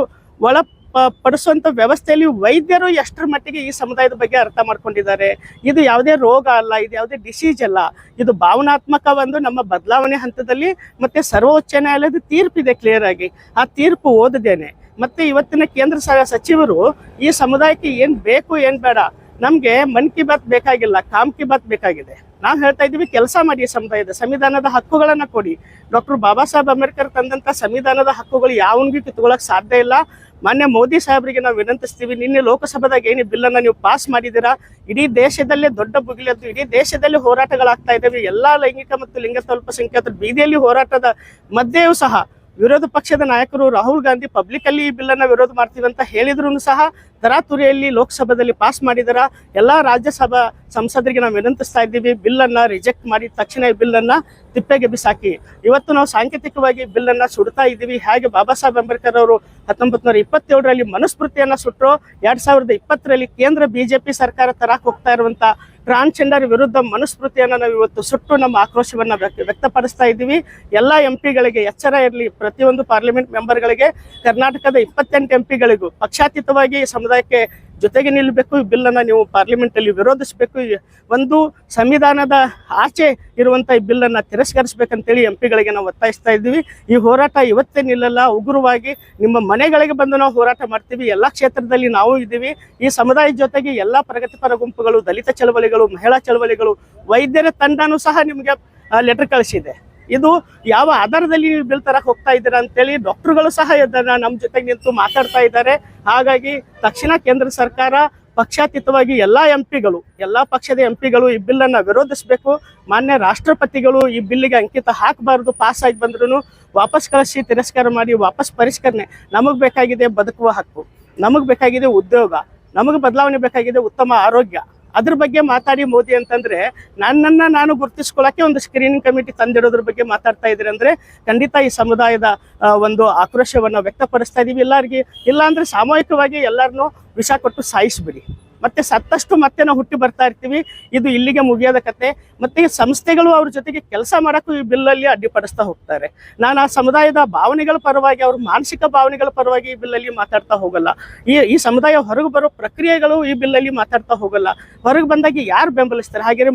ಪಡಿಸುವಂತ ವ್ಯವಸ್ಥೆಯಲ್ಲಿ ವೈದ್ಯರು ಎಷ್ಟರ ಮಟ್ಟಿಗೆ ಈ ಸಮುದಾಯದ ಬಗ್ಗೆ ಅರ್ಥ ಮಾಡ್ಕೊಂಡಿದ್ದಾರೆ? ಇದು ಯಾವುದೇ ರೋಗ ಅಲ್ಲ, ಇದು ಯಾವುದೇ ಡಿಸೀಸ್ ಅಲ್ಲ, ಇದು ಭಾವನಾತ್ಮಕ ಒಂದು ನಮ್ಮ ಬದಲಾವಣೆ ಹಂತದಲ್ಲಿ ಮತ್ತೆ ಸರ್ವೋಚ್ಚ ನ್ಯಾಯಾಲಯದ ತೀರ್ಪಿದೆ ಕ್ಲಿಯರ್ ಆಗಿ. ಆ ತೀರ್ಪು ಓದಿದ್ದೇನೆ. ಮತ್ತೆ ಇವತ್ತಿನ ಕೇಂದ್ರ ಸಚಿವರು ಈ ಸಮುದಾಯಕ್ಕೆ ಏನ್ ಬೇಕು ಏನ್ ಬೇಡ, ನಮ್ಗೆ ಮನ್ ಕಿ ಬಾತ್ ಬೇಕಾಗಿಲ್ಲ, ಕಾಮ್ ಕಿ ಬಾತ್ ಬೇಕಾಗಿದೆ. ನಾವು ಹೇಳ್ತಾ ಇದೀವಿ, ಕೆಲಸ ಮಾಡಿ ಸಮುದಾಯದ ಸಂವಿಧಾನದ ಹಕ್ಕುಗಳನ್ನ ಕೊಡಿ. ಡಾಕ್ಟರ್ ಬಾಬಾ ಸಾಹೇಬ್ ಅಂಬೇಡ್ಕರ್ ತಂದಂತ ಸಂವಿಧಾನದ ಹಕ್ಕುಗಳು ಯಾವನಿಗೂ ಕಿತ್ಕೊಳ್ಳಕ್ ಸಾಧ್ಯ ಇಲ್ಲ. ಮಾನ್ಯ ಮೋದಿ ಸಾಹೇಬರಿಗೆ ನಾವು ವಿನಂತಿಸ್ತೀವಿ, ನಿನ್ನೆ ಲೋಕಸಭಾದಾಗ ಏನು ಬಿಲ್ ಅನ್ನ ನೀವು ಪಾಸ್ ಮಾಡಿದ್ದೀರಾ, ಇಡೀ ದೇಶದಲ್ಲೇ ದೊಡ್ಡ ಬುಗಿಲೆದ್ದು ಇಡೀ ದೇಶದಲ್ಲಿ ಹೋರಾಟಗಳಾಗ್ತಾ ಇದ್ದಾವೆ. ಎಲ್ಲಾ ಲೈಂಗಿಕ ಮತ್ತು ಲಿಂಗ ಅಲ್ಪಸಂಖ್ಯಾತರು ಬೀದಿಯಲ್ಲಿ ಹೋರಾಟದ ಮಧ್ಯೆಯೂ ಸಹ ವಿರೋಧ ಪಕ್ಷದ ನಾಯಕರು ರಾಹುಲ್ ಗಾಂಧಿ ಪಬ್ಲಿಕ್ ಅಲ್ಲಿ ಈ ಬಿಲ್ ಅನ್ನ ವಿರೋಧ ಮಾಡ್ತೀವಿ ಅಂತ ಹೇಳಿದ್ರು ಸಹ ತರಾತುರಿಯಲ್ಲಿ ಲೋಕಸಭಾದಲ್ಲಿ ಪಾಸ್ ಮಾಡಿದಾರ. ಎಲ್ಲಾ ರಾಜ್ಯಸಭಾ ಸಂಸದರಿಗೆ ನಾವು ವಿನಂತಿಸ್ತಾ ಇದ್ದೀವಿ, ಬಿಲ್ ಅನ್ನ ರಿಜೆಕ್ಟ್ ಮಾಡಿ ತಕ್ಷಣ ಈ ಬಿಲ್ ಅನ್ನ ತಿಪ್ಪೆಗೆ ಬಿಸಾಕಿ. ಇವತ್ತು ನಾವು ಸಾಂಕೇತಿಕವಾಗಿ ಬಿಲ್ ಅನ್ನ ಸುಡ್ತಾ ಇದ್ದೀವಿ. ಹಾಗೆ ಬಾಬಾ ಸಾಹೇಬ್ ಅಂಬೇಡ್ಕರ್ ಅವರು 1927ರಲ್ಲಿ ಮನುಸ್ಮೃತಿಯನ್ನ ಸುಟ್ಟರು. 2020ರಲ್ಲಿ ಕೇಂದ್ರ ಬಿಜೆಪಿ ಸರ್ಕಾರ ತರಕ್ ಹೋಗ್ತಾ ಇರುವಂತ ಟ್ರಾನ್ಸ್ಜೆಂಡರ್ ವಿರುದ್ಧ ಮನುಸ್ಮೃತಿಯನ್ನ ನಾವು ಇವತ್ತು ಸುಟ್ಟು ನಮ್ಮ ಆಕ್ರೋಶವನ್ನ ವ್ಯಕ್ತಪಡಿಸ್ತಾ ಇದ್ದೀವಿ. ಎಲ್ಲ ಎಂಪಿಗಳಿಗೆ ಎಚ್ಚರ ಇರಲಿ, ಪ್ರತಿಯೊಂದು ಪಾರ್ಲಿಮೆಂಟ್ ಮೆಂಬರ್ಗಳಿಗೆ, ಕರ್ನಾಟಕದ 28 ಎಂಪಿಗಳಿಗೂ ಪಕ್ಷಾತೀತವಾಗಿ ಸಮುದಾಯಕ್ಕೆ ಜೊತೆಗೆ ನಿಲ್ಲಬೇಕು. ಈ ಬಿಲ್ ಅನ್ನ ನೀವು ಪಾರ್ಲಿಮೆಂಟ್ ಅಲ್ಲಿ ವಿರೋಧಿಸಬೇಕು. ಒಂದು ಸಂವಿಧಾನದ ಆಚೆ ಇರುವಂತ ಈ ಬಿಲ್ ಅನ್ನ ತಿರಸ್ಕರಿಸಬೇಕಂತೇಳಿ ಎಂಪಿಗಳಿಗೆ ನಾವು ಒತ್ತಾಯಿಸ್ತಾ ಇದ್ದೀವಿ. ಈ ಹೋರಾಟ ಇವತ್ತೇ ನಿಲ್ಲಲ್ಲ, ಉಗ್ರವಾಗಿ ನಿಮ್ಮ ಮನೆಗಳಿಗೆ ಬಂದು ನಾವು ಹೋರಾಟ ಮಾಡ್ತೀವಿ. ಎಲ್ಲಾ ಕ್ಷೇತ್ರದಲ್ಲಿ ನಾವು ಇದ್ದೀವಿ. ಈ ಸಮುದಾಯದ ಜೊತೆಗೆ ಎಲ್ಲಾ ಪ್ರಗತಿಪರ ಗುಂಪುಗಳು, ದಲಿತ ಚಳವಳಿಗಳು, ಮಹಿಳಾ ಚಳವಳಿಗಳು, ವೈದ್ಯರ ತಂಡನೂ ಸಹ ನಿಮಗೆ ಲೆಟರ್ ಕಳಿಸಿದೆ. ಇದು ಯಾವ ಆಧಾರದಲ್ಲಿ ನೀವು ಬಿಲ್ ತರಕ್ ಹೋಗ್ತಾ ಇದ್ದೀರಾ ಅಂತೇಳಿ ಡಾಕ್ಟರ್ಗಳು ಸಹ ಇದನ್ನ ನಮ್ಮ ಜೊತೆಗೆ ನಿಂತು ಮಾತಾಡ್ತಾ ಇದ್ದಾರೆ. ಹಾಗಾಗಿ ತಕ್ಷಣ ಕೇಂದ್ರ ಸರ್ಕಾರ ಪಕ್ಷಾತೀತವಾಗಿ ಎಲ್ಲಾ ಎಂಪಿಗಳು, ಎಲ್ಲಾ ಪಕ್ಷದ ಎಂಪಿಗಳು ಈ ಬಿಲ್ ಅನ್ನ ವಿರೋಧಿಸಬೇಕು. ಮಾನ್ಯ ರಾಷ್ಟ್ರಪತಿಗಳು ಈ ಬಿಲ್ಲಿಗೆ ಅಂಕಿತ ಹಾಕಬಾರ್ದು. ಪಾಸ್ ಆಗಿ ಬಂದ್ರು ವಾಪಸ್ ಕಳಿಸಿ, ತಿರಸ್ಕಾರ ಮಾಡಿ, ವಾಪಸ್ ಪರಿಷ್ಕರಣೆ. ನಮಗ್ ಬೇಕಾಗಿದೆ ಬದುಕುವ ಹಕ್ಕು, ನಮಗ್ ಬೇಕಾಗಿದೆ ಉದ್ಯೋಗ, ನಮಗ್ ಬದಲಾವಣೆ ಬೇಕಾಗಿದೆ ಉತ್ತಮ ಆರೋಗ್ಯ. ಅದ್ರ ಬಗ್ಗೆ ಮಾತಾಡಿ ಮೋದಿ ಅಂತಂದ್ರೆ ನನ್ನನ್ನ ನಾನು ಗುರುತಿಸ್ಕೊಳ್ಳಕ್ಕೆ ಒಂದು ಸ್ಕ್ರೀನಿಂಗ್ ಕಮಿಟಿ ತಂದಿಡೋದ್ರ ಬಗ್ಗೆ ಮಾತಾಡ್ತಾ ಇದ್ರಿ ಅಂದ್ರೆ ಖಂಡಿತ ಈ ಸಮುದಾಯದ ಒಂದು ಆಕ್ರೋಶವನ್ನ ವ್ಯಕ್ತಪಡಿಸ್ತಾ ಇದೀವಿ. ಎಲ್ಲರಿಗೆ ಇಲ್ಲ ಅಂದ್ರೆ ಸಾಮೂಹಿಕವಾಗಿ ಎಲ್ಲರನ್ನೂ ವಿಷ ಕೊಟ್ಟು ಸಾಯಿಸ್ಬಿಡಿ. ಮತ್ತೆ ಸತ್ತಷ್ಟು ಮತ್ತೆ ನಾವು ಹುಟ್ಟಿ ಬರ್ತಾ ಇರ್ತೀವಿ. ಇದು ಇಲ್ಲಿಗೆ ಮುಗಿಯೋದ ಕತೆ. ಮತ್ತೆ ಈ ಸಂಸ್ಥೆಗಳು ಅವ್ರ ಜೊತೆಗೆ ಕೆಲಸ ಮಾಡಕ್ಕೂ ಈ ಬಿಲ್ಲಲ್ಲಿ ಅಡ್ಡಿಪಡಿಸ್ತಾ ಹೋಗ್ತಾರೆ. ನಾನು ಆ ಸಮುದಾಯದ ಭಾವನೆಗಳ ಪರವಾಗಿ, ಅವ್ರ ಮಾನಸಿಕ ಭಾವನೆಗಳ ಪರವಾಗಿ ಈ ಬಿಲ್ಲಲ್ಲಿ ಮಾತಾಡ್ತಾ ಹೋಗಲ್ಲ. ಈ ಸಮುದಾಯ ಹೊರಗೆ ಬರೋ ಪ್ರಕ್ರಿಯೆಗಳು ಈ ಬಿಲ್ಲಲ್ಲಿ ಮಾತಾಡ್ತಾ ಹೋಗಲ್ಲ. ಹೊರಗೆ ಬಂದಾಗ ಯಾರು ಬೆಂಬಲಿಸ್ತಾರೆ? ಹಾಗೆ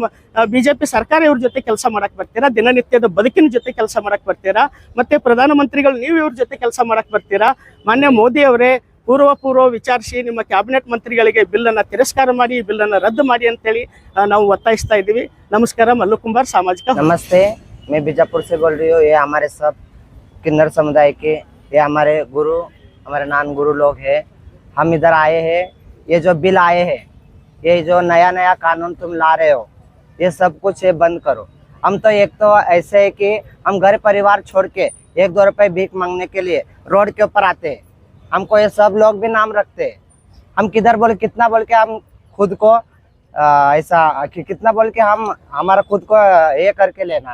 ಬಿಜೆಪಿ ಸರ್ಕಾರ ಇವ್ರ ಜೊತೆ ಕೆಲಸ ಮಾಡಕ್ ಬರ್ತೀರಾ? ದಿನನಿತ್ಯದ ಬದುಕಿನ ಜೊತೆ ಕೆಲಸ ಮಾಡಕ್ ಬರ್ತೀರಾ? ಮತ್ತೆ ಪ್ರಧಾನಮಂತ್ರಿಗಳು ನೀವು ಇವ್ರ ಜೊತೆ ಕೆಲಸ ಮಾಡಕ್ ಬರ್ತೀರಾ? ಮಾನ್ಯ ಮೋದಿ ಅವರೇ, ಪೂರ್ವ ವಿಚಾರಿಸಿ ನಿಮ್ಮ ಕ್ಯಾಬಿನೆಟ್ ಮಂತ್ರಿಗಳಿಗೆ ಬಿಲ್ ಅನ್ನ ತಿರಸ್ಕಾರ ಮಾಡಿ, ಬಿಲ್ ಅನ್ನ ರದ್ದು ಮಾಡಿ ಅಂತೇಳಿ ನಾವು ಒತ್ತಾಯಿಸ್ತಾ ಇದ್ದೀವಿ. ನಮಸ್ಕಾರ. ಮಲ್ಲು ಕುಂಬಾರ್, ಸಾಮಾಜಿಕ. नमस्ते, मैं बीजापुर से बोल रही हूँ। ये हमारे सब किन्नर समुदाय के, ये हमारे गुरु, हमारे नान गुरु लोग हैं। हम इधर आए हैं। ये जो बिल आए हैं, ये जो नया कानून तुम ला रहे हो, ये सब कुछ ये बंद करो। हम तो एक तो ऐसे है कि हम घर परिवार छोड़ के 1-2 रुपए भीख मांगने के लिए रोड के ऊपर आते हैं। हमको ये सब लोग भी नाम रखते हैं। हम किधर बोल कितना बोल के हम खुद को ऐसा कि कितना बोल के हम हमारा खुद को ये करके लेना।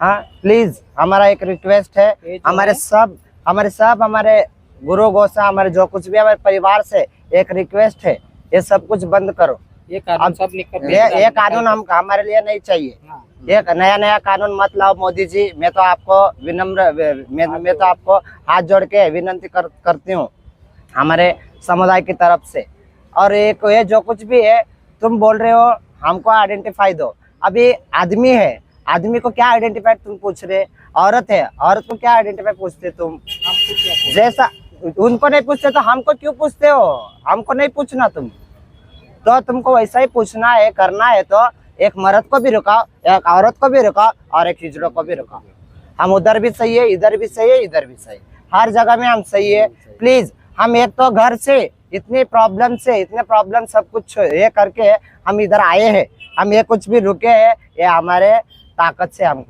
हाँ प्लीज, हमारा एक रिक्वेस्ट है, हमारे सब हमारे गुरु गोसा, हमारे जो कुछ भी हमारे परिवार से एक रिक्वेस्ट है, ये सब कुछ बंद करो। ये कानून हम हमारे लिए नहीं चाहिए। ये नया कानून मत लाओ मोदी जी। मैं तो आपको मैं तो आपको हाथ जोड़ के विनती करती हूँ हमारे समुदाय की तरफ से। और एक ये जो कुछ भी है तुम बोल रहे हो, हमको आइडेंटिफाई दो। अभी आदमी है, आदमी को क्या आइडेंटिफाई तुम पूछ रहे? औरत है, औरत को क्या आइडेंटिफाई पूछते तुम? जैसा उनको नहीं पूछते तो हमको क्यों पूछते हो? हमको नहीं पूछना तुम, तो तुमको वैसा ही पूछना है, करना है तो एक मर्द को भी रुकाओ, एक औरत को भी रुकाओ और एक हिजड़ों को भी रुकाओ। हम उधर भी सही है, इधर भी सही है, इधर भी सही, हर जगह में हम सही है। प्लीज हम एक तो घर से इतने प्रॉब्लम सब कुछ ये करके हम इधर आए हैं, हम ये कुछ भी रुके हैं, ये हमारे ताकत से हम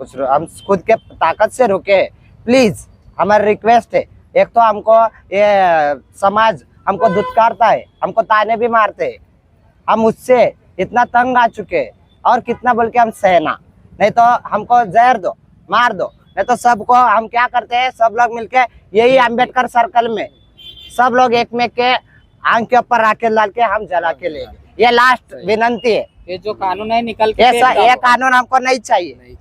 खुद के ताकत से रुके हैं। प्लीज हमारी रिक्वेस्ट है, एक तो हमको ये समाज हमको धुतकारता है, हमको ताने भी मारते हैं, हम उससे इतना तंग आ चुके हैं, और कितना बोल के हम सहना, नहीं तो हमको जहर दो, मार दो, नहीं तो सबको हम क्या करते हैं, सब लोग मिलके यही अम्बेडकर सर्कल में सब लोग एक में के आंख के ऊपर राखेल डाल के हम जला के लेंगे। ये लास्ट विनंती है। ये जो कानून है निकल के ये कानून हमको नहीं चाहिए,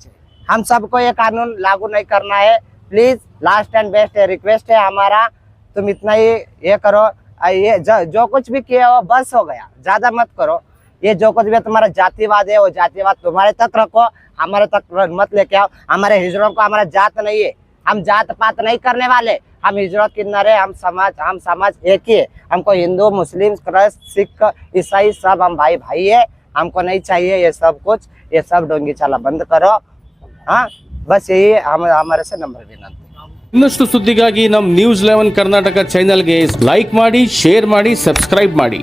हम सबको ये कानून लागू नहीं करना है। Please last and best request है हमारा, तुम इतना ही ये करो, ये जो कुछ भी किया हो बस हो गया, ज्यादा मत करो। ये जो कुछ भी तुम्हारा जातिवाद है वो जातिवाद तुम्हारे तक रखो, हमारे तक मत लेके आओ। हमारे हिजड़ों को हमारा जात नहीं है, हम जात पात नहीं करने वाले, हम हिजड़ों किन्नरे, हम समाज एक ही है। हमको हिंदू मुस्लिम क्रिश्चियन सिख ईसाई सब हम भाई भाई है, हमको नहीं चाहिए ये सब कुछ, ये सब डोंगी चाला बंद करो। हाँ बस यही हमारे से नंबर विनंती। ಇನ್ನಷ್ಟು ಸುದ್ದಿಗಾಗಿ ನಮ್ಮ ನ್ಯೂಸ್ 11 ಕರ್ನಾಟಕ ಚಾನೆಲ್ಗೆ ಲೈಕ್ ಮಾಡಿ, ಶೇರ್ ಮಾಡಿ, ಸಬ್ಸ್ಕ್ರೈಬ್ ಮಾಡಿ।